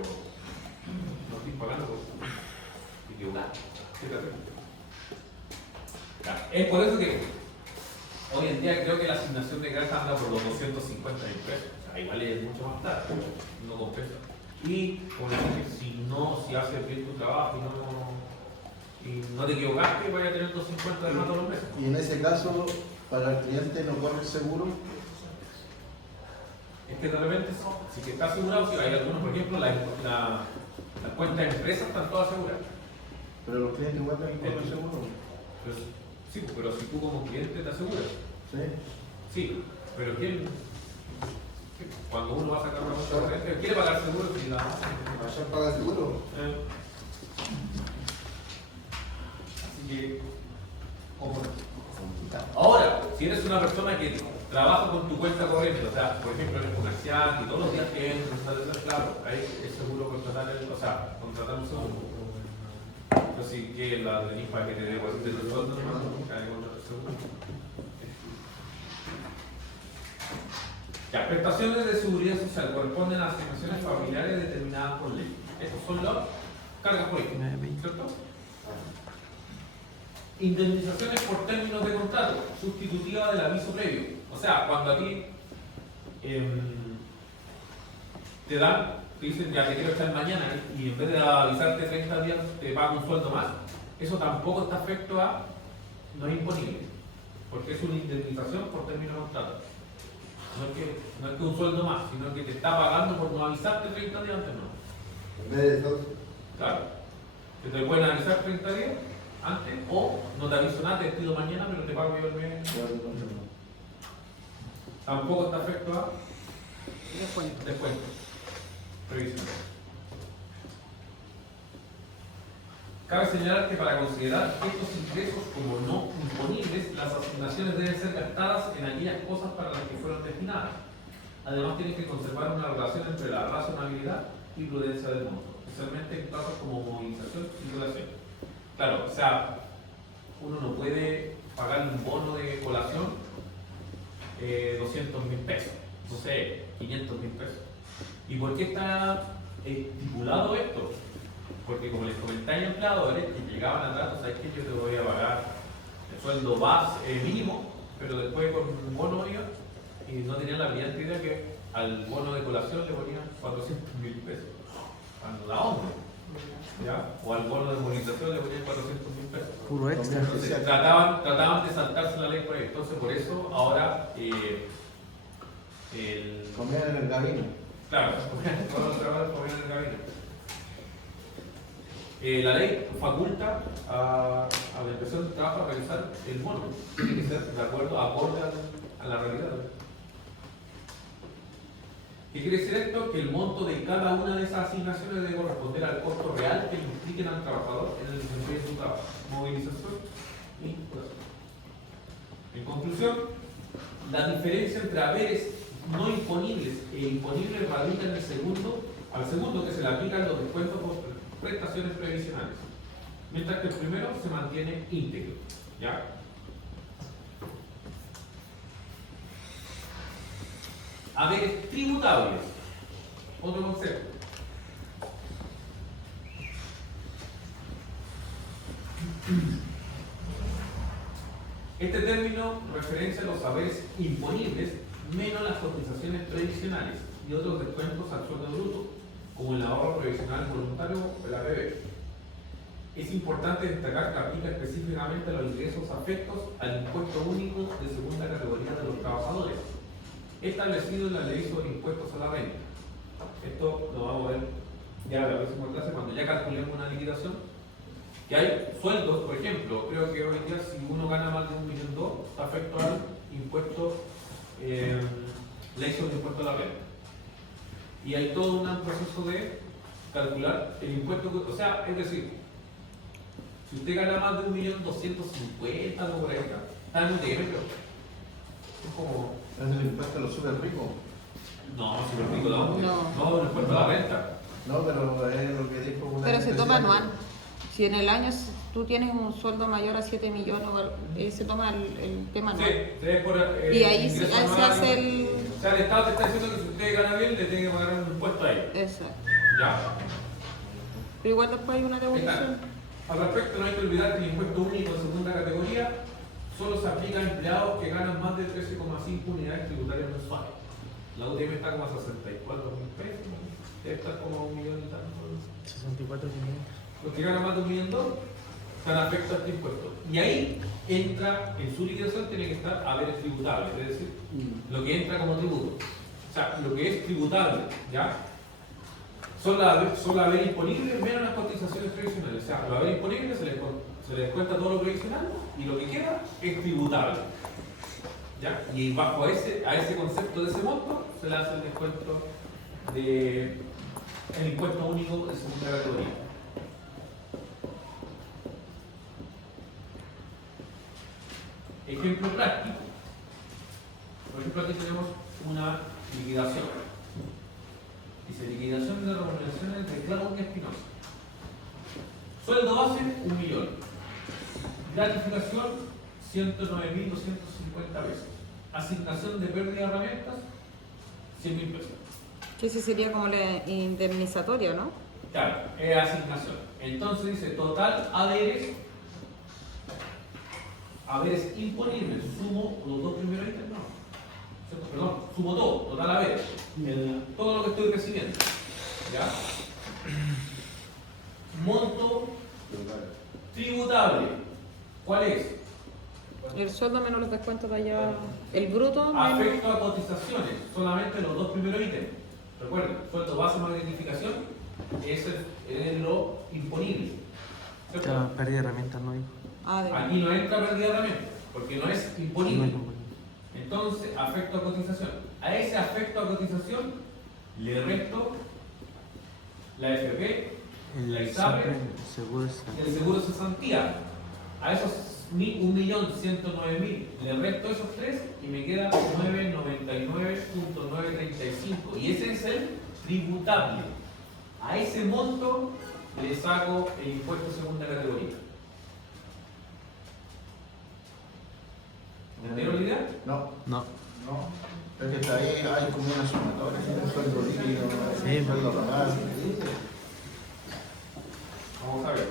que hacer. Ya, es por eso que hoy en día creo que la asignación de grasa anda por los 250 mil pesos. O sea, igual es mucho más caro, no compensa. Y como les dije, si haces bien tu trabajo y no te equivocaste, vaya a tener 250 de más todos los meses. Y en ese caso, para el cliente no corre el seguro. Es que de repente, si que está asegurado, si hay algunos, por ejemplo, las cuentas de empresas están todas aseguradas. Pero los clientes igual tienen que correr el seguro. Pues, sí, pero si tú como cliente te aseguras. Sí. Sí, pero ¿quién? Cuando uno va a sacar una cuenta corriente, quiere pagar seguro si la ¿Allá paga seguro? Así que, ¿cómo? Ahora, si eres una persona que trabaja con tu cuenta corriente, o sea, por ejemplo, eres comerciante y todos los días que entras, claro, ahí es seguro contratar un seguro. Pero si que la tenéis para que te dé de tu sueldo, no cae contra el seguro. Las prestaciones de seguridad social corresponden a asignaciones familiares determinadas por ley. Estos son las cargas políticas, ¿cierto? Indemnizaciones por términos de contrato, sustitutiva del aviso previo. O sea, cuando a ti te dicen ya te quiero echar mañana y en vez de avisarte 30 días te pagan un sueldo más, eso tampoco está afecto a, no es imponible, porque es una indemnización por término de contrato. No es que un sueldo más, sino que te está pagando por no avisarte 30 días antes, no. En vez de 2. Claro. Que te pueden avisar 30 días antes o no te aviso nada, te despido mañana, pero te pago yo el mes. Tampoco está afecto a descuento. Previsión. Cabe señalar que para considerar estos ingresos como no imponibles, las asignaciones deben ser gastadas en aquellas cosas para las que fueron destinadas. Además, tienen que conservar una relación entre la razonabilidad y prudencia del monto, especialmente en casos como movilización y relación. Claro, o sea, uno no puede pagar un bono de colación 200 mil pesos, no sé, 500 mil pesos. ¿Y por qué está estipulado esto? Porque como les comentáis empleadores que llegaban atrás, ¿sabes qué? Yo te voy a pagar el sueldo mínimo, pero después con un bono y no tenían la brillante idea que al bono de colación le ponían 400 mil pesos. Cuando la hombre, ¿ya? O al bono de movilización le ponían 400 mil pesos. Puro extra. Entonces trataban de saltarse la ley por ahí. Entonces por eso ahora Comían en el gabinete. claro, todos los trabajadores comían en el gabinete. La ley faculta a la inspección de trabajo a realizar el bono. Tiene que ser de acuerdo, acorde a la realidad. ¿Qué quiere decir esto? Que el monto de cada una de esas asignaciones debe corresponder al costo real que impliquen al trabajador en el desempeño de su trabajo. Movilización y curación. En conclusión, la diferencia entre haberes no imponibles e imponibles radica en al segundo que se le aplican los descuentos por prestaciones previsionales, mientras que el primero se mantiene íntegro. ¿Ya? Haberes tributables, otro concepto. Este término referencia a los haberes imponibles menos las cotizaciones previsionales y otros descuentos al sueldo bruto, como el ahorro previsional voluntario o el APB. Es importante destacar que aplica específicamente a los ingresos afectos al impuesto único de segunda categoría de los trabajadores, establecido en la ley sobre impuestos a la renta. Esto lo vamos a ver ya en la próxima clase cuando ya calculemos una liquidación. Que hay sueldos, por ejemplo, creo que hoy día si uno gana más de 1,2 millones está afecto al impuesto, ley sobre impuesto a la renta. Y hay todo un proceso de calcular el impuesto, o sea, es decir, si usted gana más de 1.250.000, algo por ahí, está en un dinero. Es como. ¿Es el impuesto a los súper ricos? No, súper rico no, el impuesto a la renta. No, pero es lo que dijo una. Pero se toma anual. Si en el año tú tienes un sueldo mayor a 7 millones, se toma el tema anual. Sí, es por y ahí se hace el. O sea, el Estado te está diciendo que si usted gana bien, le tiene que pagar un impuesto ahí. Exacto. ¿Ya? Pero igual después hay una devolución. Al respecto, no hay que olvidar que el impuesto único de segunda categoría solo se aplica a empleados que ganan más de 13,5 unidades tributarias mensuales. La UTM está como a 64.000 pesos, debe estar como a 1 millón y tanto. 64.500. Los que ganan más de 1,2 millones están afectos a este impuesto. Y ahí entra, en su liquidación tiene que estar haberes tributables, es decir, lo que entra como tributo. O sea, lo que es tributable, ¿ya? Son los haberes disponibles menos las cotizaciones previsionales. O sea, los haberes disponibles se les descuenta todo lo previsional y lo que queda es tributable. ¿Ya? Y bajo a ese concepto de ese monto se le hace el descuento el impuesto único de segunda categoría. Ejemplo práctico. Por ejemplo, aquí tenemos una liquidación. Dice liquidación de remuneraciones de Claudia Espinosa. Sueldo base, 1 millón. Gratificación, 109.250 pesos. Asignación de pérdida de herramientas, 100.000 pesos. Que ese sería como la indemnizatoria, ¿no? Claro, es asignación. Entonces dice total haberes imponibles. Sumo los dos primeros ítems, no. ¿Cierto? Perdón, sumo todo, total haberes. Todo lo que estoy recibiendo. ¿Ya? Monto tributable. ¿Cuál es? El sueldo menos los descuentos de allá. El bruto menos. Afecto a cotizaciones, solamente los dos primeros ítems. Recuerden, sueldo base más gratificación, ese es lo imponible. ¿Cierto? Claro, pérdida de herramientas no hay. Ah, de Aquí no entra pérdida de herramientas, porque no es imponible. No hay componente. Entonces, afecto a cotización. A ese afecto a cotización le resto la FP, la ISAPRE, el seguro es- el seguro de cesantía. A esos 1.109.000 le resto esos tres y me queda 999.935. Y ese es el tributable. A ese monto le saco el impuesto de segunda categoría. ¿Entendieron la idea? No, No. no. Es que está ahí hay como una sumatoria, un sueldo líquido, Sí, un sueldo real. Vamos a ver.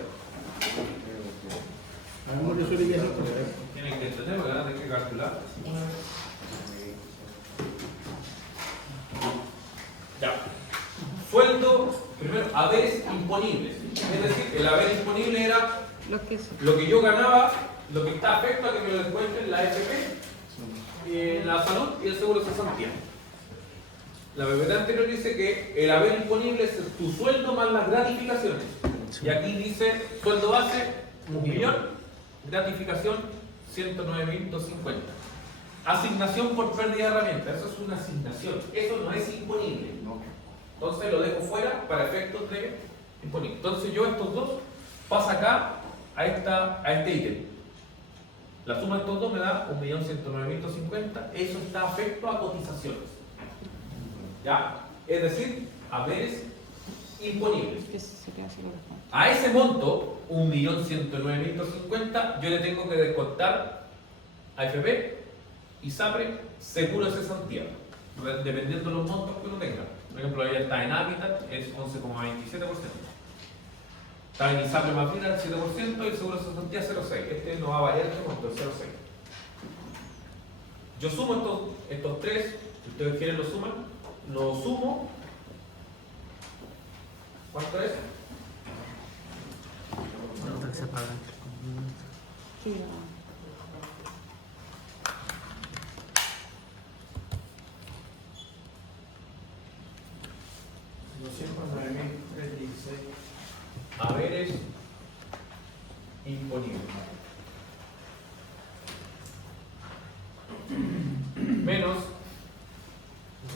Hagamos eso liquidación. Tienen que entender porque van a tener que calcular. Ya. Sueldo, primero, haberes imponibles. Es decir, el haber disponible era los que lo que yo ganaba, lo que está afecto a que me lo descuenten la FP, la salud y el seguro de cesantía. La PPT anterior dice que el haber disponible es tu sueldo más las gratificaciones. Y aquí dice sueldo base, 1 millón, gratificación, 109.250. Asignación por pérdida de herramientas, eso es una asignación, eso no es imponible. Entonces lo dejo fuera para efectos de imponible. Entonces yo estos dos paso acá a este ítem. La suma de estos dos me da 1.109.250, eso está afecto a cotizaciones. ¿Ya? Es decir, haberes imponibles. que se queda así los descuentos. A ese monto, 1.109.250, yo le tengo que descontar AFP, ISAPRE, seguro de cesantía, dependiendo de los montos que uno tenga. Por ejemplo, ella está en Habitat, es 11,27%. Está en ISAPRE más vida, 7%, y el seguro de cesantía 0,6%. Este no va a variar este monto, el 0,6%. Yo sumo estos tres, si ustedes quieren lo suman, lo sumo. ¿Cuánto es? Otra que se paga. Sí, Haberes imponibles. Menos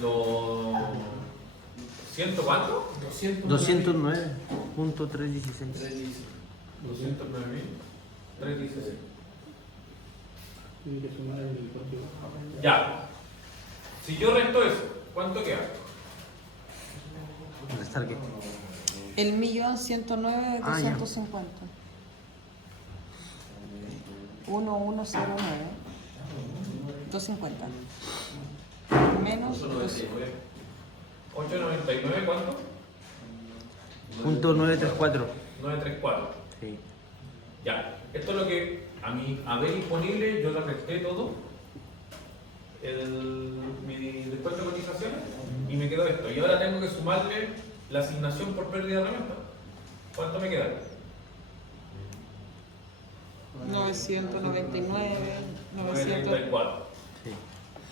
los... ¿Ciento cuánto? 209.316. 209.316. Tiene que sumar el propio. Ya. Si yo resto eso, ¿cuánto queda? ¿Restar qué? el 1.109.250. 1109 250 menos 899, ¿cuánto? Punto 934. 934. Sí. Ya, esto es lo que a mi haber disponible, yo le resté todo, mi descuento de cotizaciones, y me quedó esto. Y ahora tengo que sumarle la asignación por pérdida de herramienta. ¿Cuánto me queda? 999, 900, 934.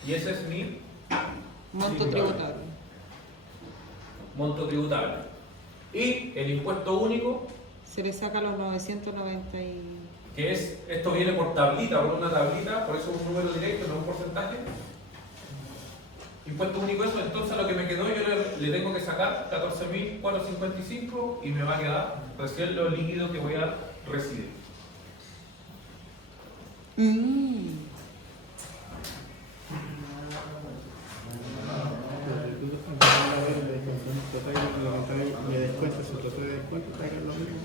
Y ese es mi monto tributario. monto tributable. Y el impuesto único, Se le saca los 990 y... que es, esto viene por tablita, por una tablita, por eso es un número directo, no un porcentaje. Impuesto único eso, entonces lo que me quedó yo le tengo que sacar 14.455 y me va a quedar recién lo líquido que voy a recibir. Me descuento, si traté de descuento, te hagan lo mismo.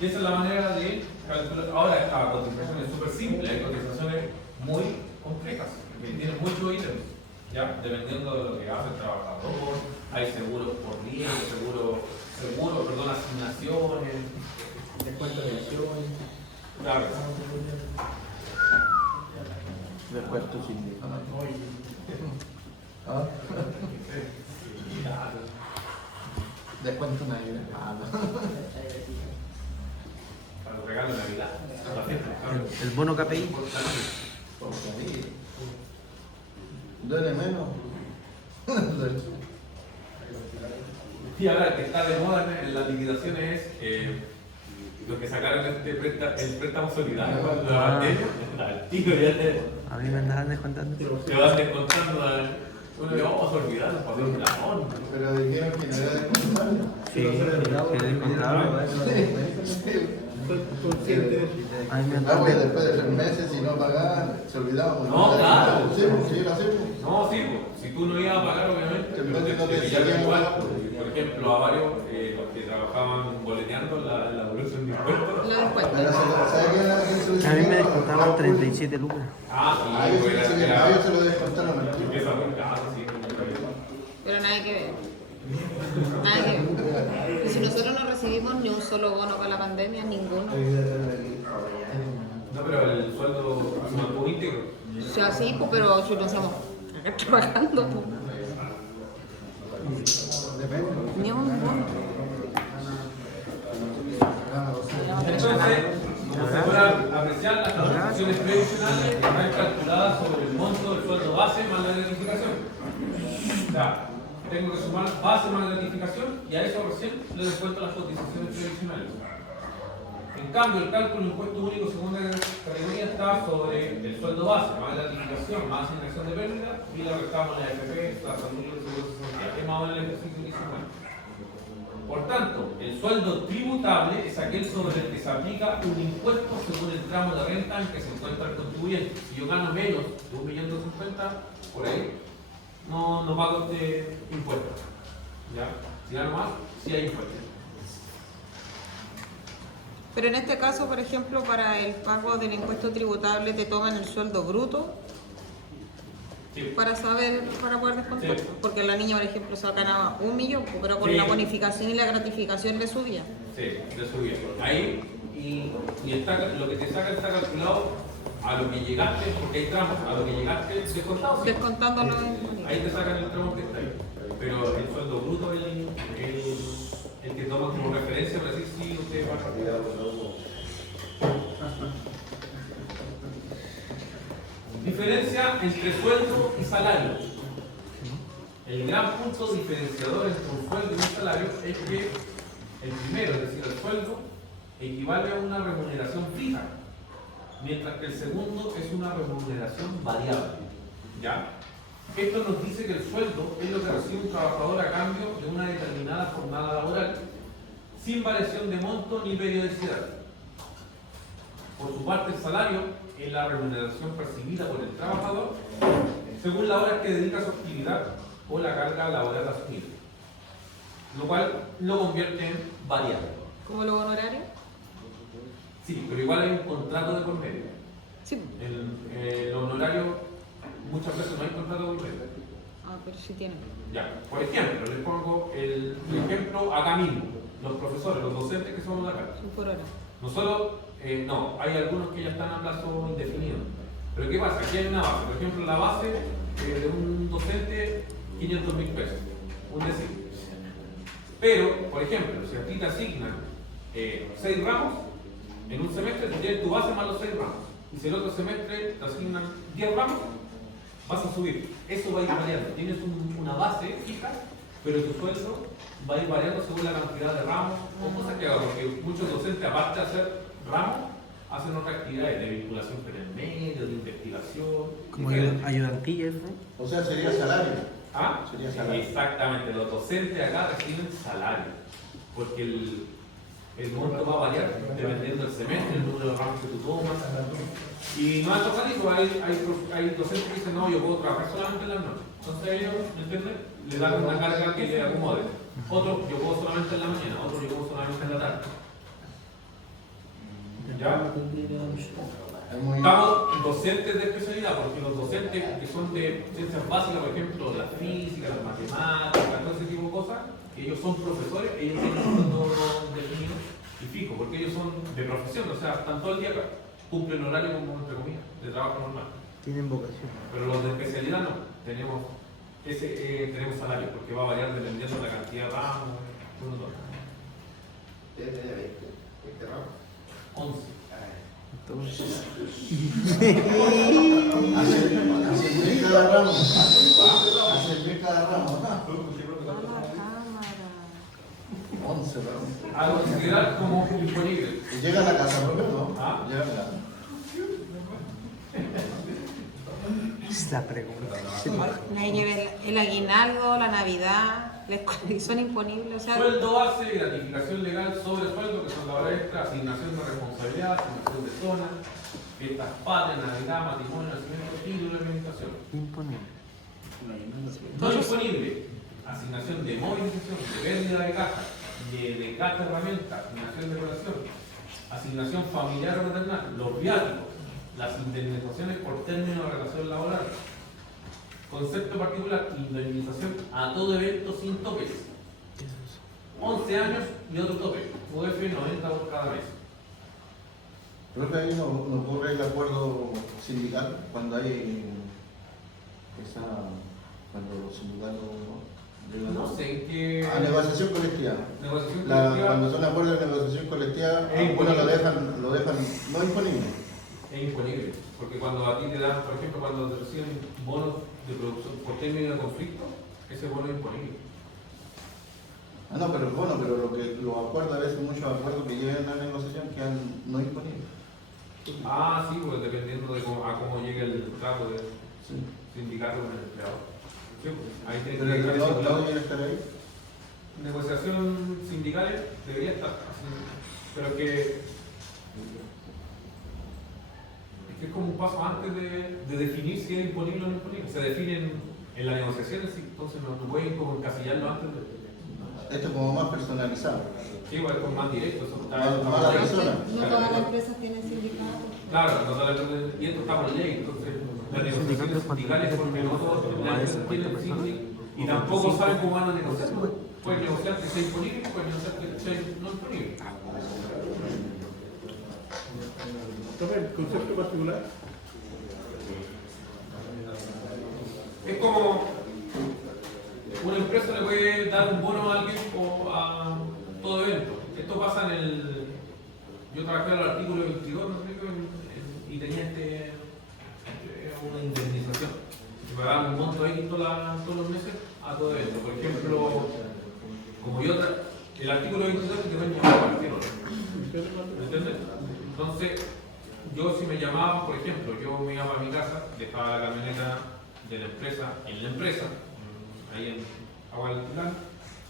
Y esa es la manera de calcular. Ahora esta cotización es súper simple, hay cotizaciones muy complejas, que tienen muchos ítems, ¿ya? Dependiendo de lo que hace el trabajador, hay seguros por día, asignaciones, Descuento de acciones. claro. Descuento sin ¿Ah? Descuento Navidad. Para los regalos de Navidad. El bono KPI. Porque ahí duele menos. Y ahora el que está de moda en las liquidaciones es lo que sacaron el préstamo solidario cuando la pandemia, al tiro ya A mí me andaban descontando. te van descontando. Uno dice, vamos a olvidar los papeles de la ONU. Pero dijeron que no era descontable. Sí, que descontaba. A mí me Ah, andaban bueno, de- después de 3 meses, si no pagaban, se olvidaban. No, claro. Sí, sí, lo hacemos. No, sí, pues, si tú no ibas a pagar, obviamente, Sí, pero no te te pillaron decían igual. nada. Por ejemplo, a varios los que trabajaban boleteando la devolución de impuestos. Lo descuento. Pero ¿sabes quién era quien se lo A mí me hicieron? descontaban 37 lucas. Ah, A sí, ellos pues, sí, a ellos se lo descontaron al tiro. empieza muy caro, sí. Pero nada que ver. Nada que ver. Y si nosotros no recibimos ni un solo bono para la pandemia, ninguno. No, pero el sueldo se mantuvo íntegro. O sea, sí, pues, pero si no estamos acá trabajando, pues. Ni un bono. Entonces, como se podrán apreciar, las cotizaciones previsionales están calculadas sobre el monto del sueldo base más la gratificación. O sea, tengo que sumar base más gratificación y a eso recién le descuento las cotizaciones previsionales. En cambio, el cálculo de impuesto único segunda categoría está sobre el sueldo base más gratificación más asignación de pérdida y le restamos la AFP, la salud y el seguro social, que es más o menos el ejercicio que hicimos. Por tanto, el sueldo tributable es aquel sobre el que se aplica un impuesto según el tramo de renta en que se encuentra el contribuyente. Si yo gano menos de 1.250.000, por ahí, no pago este impuesto. ¿Ya? Si gano más, sí hay impuestos. Pero en este caso, por ejemplo, para el pago del impuesto tributable te toman el sueldo bruto Sí. para saber, para poder descontar. Sí. Porque la niña, por ejemplo, se ganaba 1 millón, pero con Sí. la bonificación y la gratificación le subía. Sí, de subida. Ahí, y está, lo que te saca está calculado a lo que llegaste, porque hay tramos, a lo que llegaste descontado. ¿sí? Descontándolo Ahí te sacan el tramo que está ahí. Pero el sueldo bruto es el que toman como referencia para decir si usted va a diferencia entre sueldo y salario. El gran punto diferenciador entre un sueldo y un salario es que el primero, es decir, el sueldo, equivale a una remuneración fija, mientras que el segundo es una remuneración variable. ¿Ya? Esto nos dice que el sueldo es lo que recibe un trabajador a cambio de una determinada jornada laboral, sin variación de monto ni periodicidad. Por su parte, el salario es la remuneración percibida por el trabajador según la hora que dedica a su actividad o la carga laboral asumida, lo cual lo convierte en variable. ¿Como los honorarios? Sí, pero igual hay un contrato de por medio. Sí. En los honorarios muchas veces no hay contrato de por medio. Ah, pero sí tienen. Ya, por ejemplo, les pongo el ejemplo acá mismo. Los profesores, los docentes que somos de acá. Son por hora. Nosotros, no, hay algunos que ya están a plazo indefinido. Pero ¿qué pasa? Aquí hay una base. Por ejemplo, la base de un docente, 500.000 pesos. Un decir. Pero, por ejemplo, si a ti te asignan 6 ramos, en un semestre tú tienes tu base más los 6 ramos. Y si el otro semestre te asignan 10 ramos, vas a subir. Eso va a ir variando. Tienes una base fija, pero tu sueldo va a ir variando según la cantidad de ramos o cosas que hagan. Porque muchos docentes, aparte de hacer ramos, hacen otras actividades de vinculación con el medio, de investigación. Como ayudantillas, ¿no? O sea, sería salario. ¿Ah? Sería salario. Exactamente, los docentes acá reciben salario, porque el monto va a variar dependiendo del semestre, el número de ramos que tú tomas. Y no es tocadito, hay docentes que dicen, no, yo puedo trabajar solamente en las noches. Entonces ellos, ¿me entienden? Le dan una carga que le acomode. Otro, yo puedo solamente en la mañana, otro, yo puedo solamente en la tarde. ¿Ya? Estamos docentes de especialidad, porque los docentes que son de ciencias básicas, por ejemplo, la física, la matemática, todo ese tipo de cosas, que ellos son profesores, ellos tienen todo definido y fijo, porque ellos son de profesión, o sea, están todo el día acá, cumplen horario como entre comillas, de trabajo normal. Tienen vocación. Pero los de especialidad no, tenemos salario, porque va a variar dependiendo de la cantidad de ramos, ¿Ustedes tenían 20 ramos? 11. Entonces, Hace cada ramo. Hace cada ramo. A la cámara. 11 ramos. A considerar como imponible. ¿Y llega a la casa propia, no? ¿Ah? Llega a la casa. es la pregunta. No hay que ver el aguinaldo, la Navidad, son imponibles. O sea, Sueldo base, gratificación legal sobre sueldo, que son la hora extra, asignación de responsabilidad, asignación de zona, fiestas patrias, Navidad, matrimonio, nacimiento, título de administración. Imponible. No disponible, asignación de movilización, de pérdida de caja, de caja de herramientas, asignación de relación, asignación familiar o maternal, los viáticos, las indemnizaciones por término de relación laboral. Concepto particular, indemnización a todo evento sin topes. 11 años y otro tope. UF 90 por cada mes. Creo que ahí no ocurre el acuerdo sindical cuando hay cuando los sindicatos llegan No sé en qué. a negociación colectiva. Negociación colectiva. Cuando son acuerdos de negociación colectiva, Es algunos imponible. lo dejan no imponible. Es imponible. Porque cuando a ti te dan, por ejemplo, cuando te reciben bonos de producción por término de conflicto, ese bono es imponible. Ah, no, pero bueno, pero los acuerdos, a veces muchos acuerdos que llegan a la negociación quedan no imponibles. Ah, sí, pues dependiendo de a cómo llegue el trato del Sí. sindicato con el empleador. Sí, pues, ahí tiene Pero que el estar no debería estar ahí. negociación sindicales debería estar, pero es que es como un paso antes de definir si es imponible o no imponible. Se definen en la negociación, sí, entonces no pueden como encasillarlo antes de. Esto es como más personalizado. Sí, igual con más directo. Eso está, Más la persona. no todas las empresas tienen sindicatos. Claro, no todas las empresas- y esto está por ley, entonces las negociaciones sindicales porque no todos las empresas tienen sindicato y tampoco saben cómo van a negociar. Pueden negociar que sea imponible, pueden negociar que sea no imponible. Entonces, el concepto particular. Es como una empresa le puede dar un bono a alguien o a todo evento. Esto pasa en el. Yo trabajé en el artículo 22, no sé qué, y tenía una indemnización. Y pagaban un monto X todos los meses a todo evento. Por ejemplo, como yo el artículo 22 que te pueden llamar a cualquier hora. ¿Me entiendes? Entonces, yo si me llamaban, por ejemplo, yo me iba a mi casa, dejaba la camioneta de la empresa en la empresa, ahí en Agua del Titán,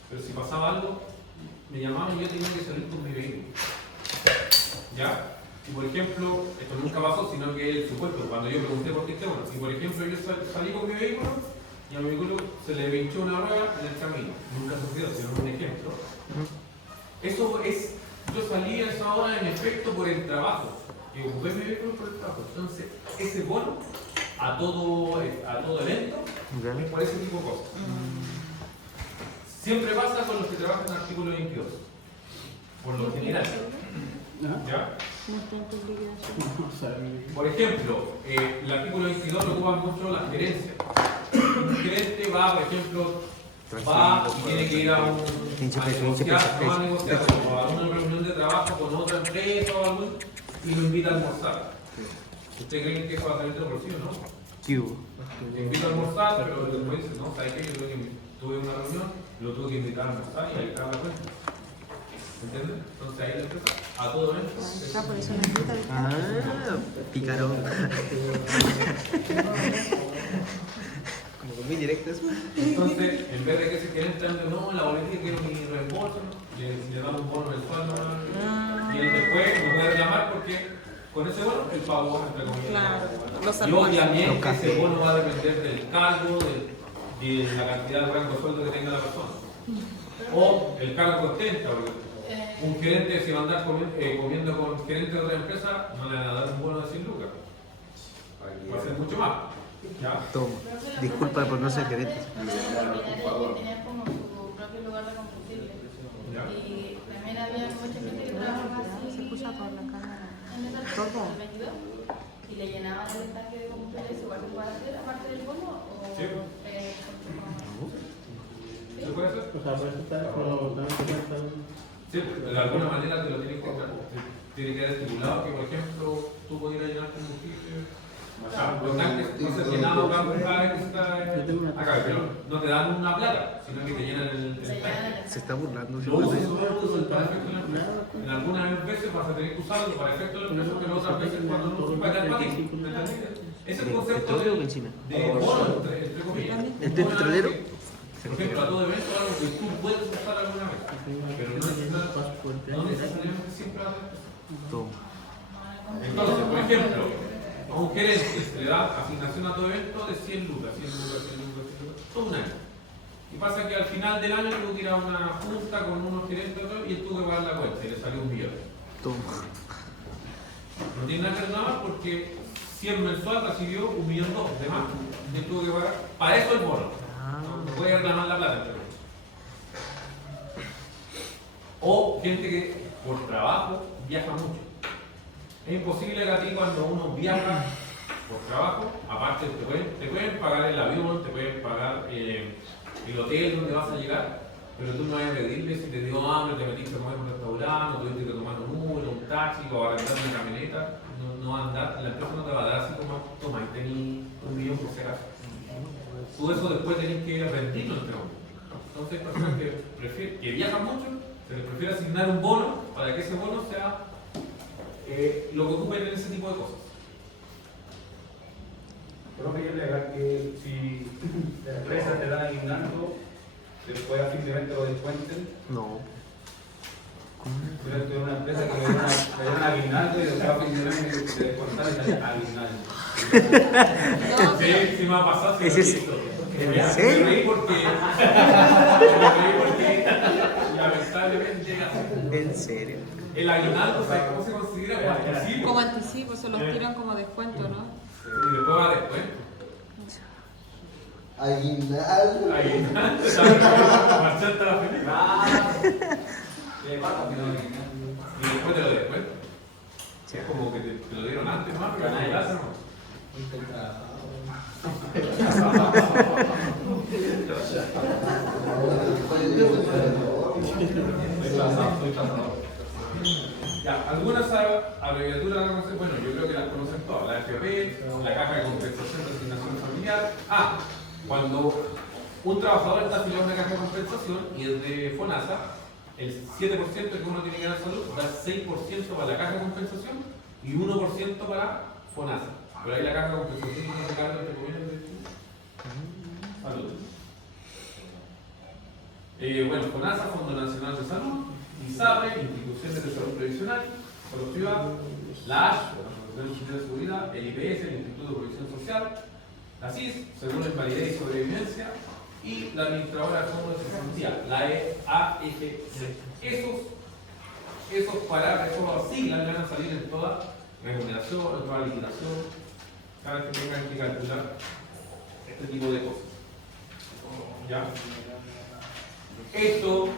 pero si pasaba algo, me llamaban y yo tenía que salir con mi vehículo. ¿Ya? Y por ejemplo, esto nunca pasó, sino que el supuesto, cuando yo pregunté por qué esté bueno, si por ejemplo yo salí con mi vehículo y a mi vehículo se le pinchó una rueda en el camino, nunca sucedió, sino un ejemplo. Eso es, yo salí a esa hora en efecto por el trabajo, y ocupé mi vehículo por el trabajo. Entonces, ese bono a todo evento, Ya. es por ese tipo de cosas. Siempre pasa con los que trabajan en el artículo 22, por lo general. ¿Ya? Por ejemplo, el artículo 22 lo ocupan mucho las gerencias. Un gerente va, por ejemplo, y tiene que ir a negociar, no a negociar, o a una reunión de trabajo con otra empresa o algo y lo invita a almorzar. ¿Usted cree que eso va a salir del bolsillo, no? ¿Qué hubo? Te invito a almorzar, pero después dice, no, ¿sabes qué? Yo tuve una reunión, lo tuve que invitar a almorzar y ahí está la cuenta. ¿Entiendes? Entonces ahí la empresa, a todo esto. Está por eso me invita el Ah, picarón. Como muy directo eso. Entonces, en vez de que se queden entrando, no, la boleta quiero mi reembolso, le damos un bono mensual, y él después no puede reclamar porque con ese bono el pago entre comillas. Claro, los Y almuerzos. obviamente ese bono va a depender del cargo, de la cantidad de rango de sueldo que tenga la persona. O el cargo que ostenta, porque un gerente si va a andar comiendo con gerente de otra empresa, no le van a dar un bono de 100 lucas. Va a ser mucho más. ¿Ya? Toma. Disculpa por no ser gerente. Tenía como su propio lugar de combustible. ¿Ya? Y también había mucha gente que trabajaba así. Se escucha toda la cámara. En esa Todo. y le llenaban el tanque de combustible, ¿eso igual se puede hacer aparte del bono? O, Sí. ¿Se puede hacer? O sea, por eso está, pero también te cuenta. Sí, de alguna manera te lo tienen que tiene que quedar estipulado que, por ejemplo, tú podrías llenar combustible. Los tanques no se llenaban cada vez que se está acá, pero no te dan una plata, sino que te llenan el tanque. Se está burlando. Lo usas para efecto de la empresa. En algunas veces vas a tener que usarlo para efecto de la empresa, pero otras veces cuando no para quedar para ti. Ese es el concepto ¿Petróleo o de benzina? bono, entre comillas. ¿Este es petrolero? Por ejemplo, a todo evento es algo que tú puedes usar alguna vez, pero no necesariamente siempre va a ser. Toma. Entonces, por ejemplo, a un gerente se le da asignación a todo evento de 100 lucas, 100 lucas, 100 lucas, 100 lucas, todo un año. Y pasa que al final del año tuvo que ir a una junta con unos gerentes y él tuvo que pagar la cuenta y le salió 1 millón. Toma. No tiene nada que ver nada más porque 100 mensual recibió 1,2 millones de más y él tuvo que pagar. Para eso el bono. No puede reclamar la plata. Pero. O gente que por trabajo viaja mucho. Es imposible que a ti cuando uno viaja por trabajo, aparte te pueden pagar el avión, te pueden pagar el hotel donde vas a llegar, pero tú no vas a pedirle si te dio hambre, te metiste a comer en un restaurante, o tuviste que tomar un Uber, un taxi o arrendar una camioneta, no va a andar, la empresa no te va a dar así como, toma, y tení 1 millón por si acaso. Tú eso después tenés que rendirlo entre otros. Entonces hay personas que viajan mucho, se les prefiere asignar un bono para que ese bono sea lo que ocupen en ese tipo de cosas. Creo que yo legal que si la empresa te da aguinaldo, después a fin de mes te lo descuenten. No. Yo tuve una empresa que me dio un aguinaldo y después a fin de mes te descontaron el aguinaldo. Sí me ha pasado. Sí, ¿Es eso? ¿En serio? Me reí porque lamentablemente ¿En serio? el aguinaldo, ¿sabes cómo se considera? Como anticipo. Como anticipo, se los tiran como descuento, ¿no? Y después va después. Aguinaldo. Aguinaldo. Marchanta la feliz. Y después te lo descuento. Es como que te lo dieron antes, ¿no? Pero en la casa no. Ya, algunas abreviaturas, bueno, yo creo que las conocen todas, la AFP, la Caja de Compensación de Asignación Familiar. Cuando un trabajador está afiliado a una caja de compensación y es de FONASA, el 7% que uno tiene que dar salud da 6% para la caja de compensación y 1% para FONASA. Pero ahí la caja de compensación no se carga entre comillas de salud. Bueno, FONASA, Fondo Nacional de Salud, ISAPRE, Instituciones de Salud Previsional, Salud Privada, la ASH, la Organización de Seguridad, el IPS, el Instituto de Previsión Social, la CIS, Seguro de Invalidez y Sobrevivencia, y la Administradora de Fondos de Cesantía, la AFC. Esos siglas van a salir en toda remuneración, en toda liquidación, cada vez que tengan que calcular este tipo de cosas. ¿Ya? Esto,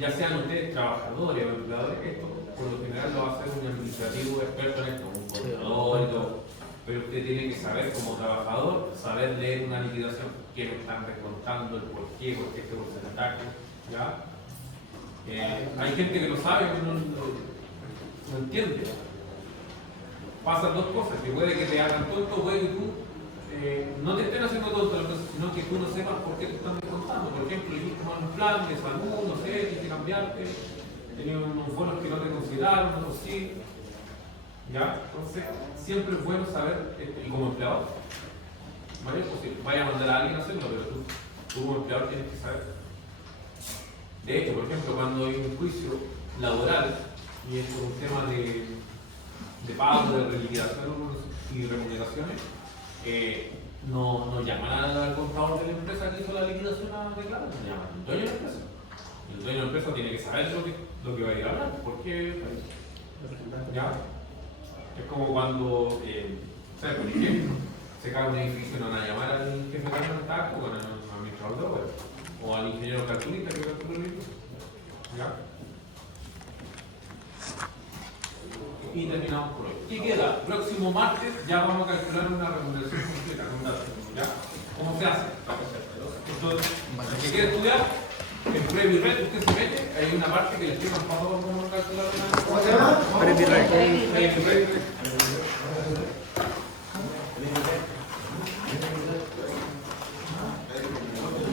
ya sean ustedes trabajadores o empleadores, esto por lo general lo va a hacer un administrativo experto en esto, un contador y todo. Pero usted tiene que saber como trabajador, saber leer una liquidación, qué me están descontando, el por qué este porcentaje, ¿ya? Hay gente que lo sabe, pero no entiende. Pasan dos cosas, que puede que te hagan tonto, puede que tú no te estén haciendo tonto, sino que tú no sepas por qué te están descontando. Por ejemplo, hiciste mal un plan de salud, no sé, tienes que cambiarte, tenías unos bonos que no te consideraron, otros sí. ¿Ya? Entonces, siempre es bueno saber, y como empleador, vaya a mandar a alguien a hacerlo, pero tú como empleador tienes que saber. De hecho, por ejemplo, cuando hay un juicio laboral, y es por un tema de pago, de reliquidación y remuneraciones, no llaman al contador de la empresa que hizo la liquidación a declarar, se llaman al dueño de la empresa. El dueño de la empresa tiene que saber lo que va a ir a hablar, porque ¿ya? Es como cuando, ¿sabes? Por ejemplo, se cae un edificio, no van a llamar al jefe de carga o al administrador de obra, o al ingeniero calculista que calcula el edificio. ¿Ya? Y terminamos por hoy. ¿Qué queda? Próximo martes ya vamos a calcular una remuneración completa con datos. ¿Ya? ¿Cómo se hace? Entonces, el que quiere estudiar, en Preview Red usted se mete, hay una parte que le explica paso a cómo calcular una. ¿Cómo se llama? Preview Red. Preview Red.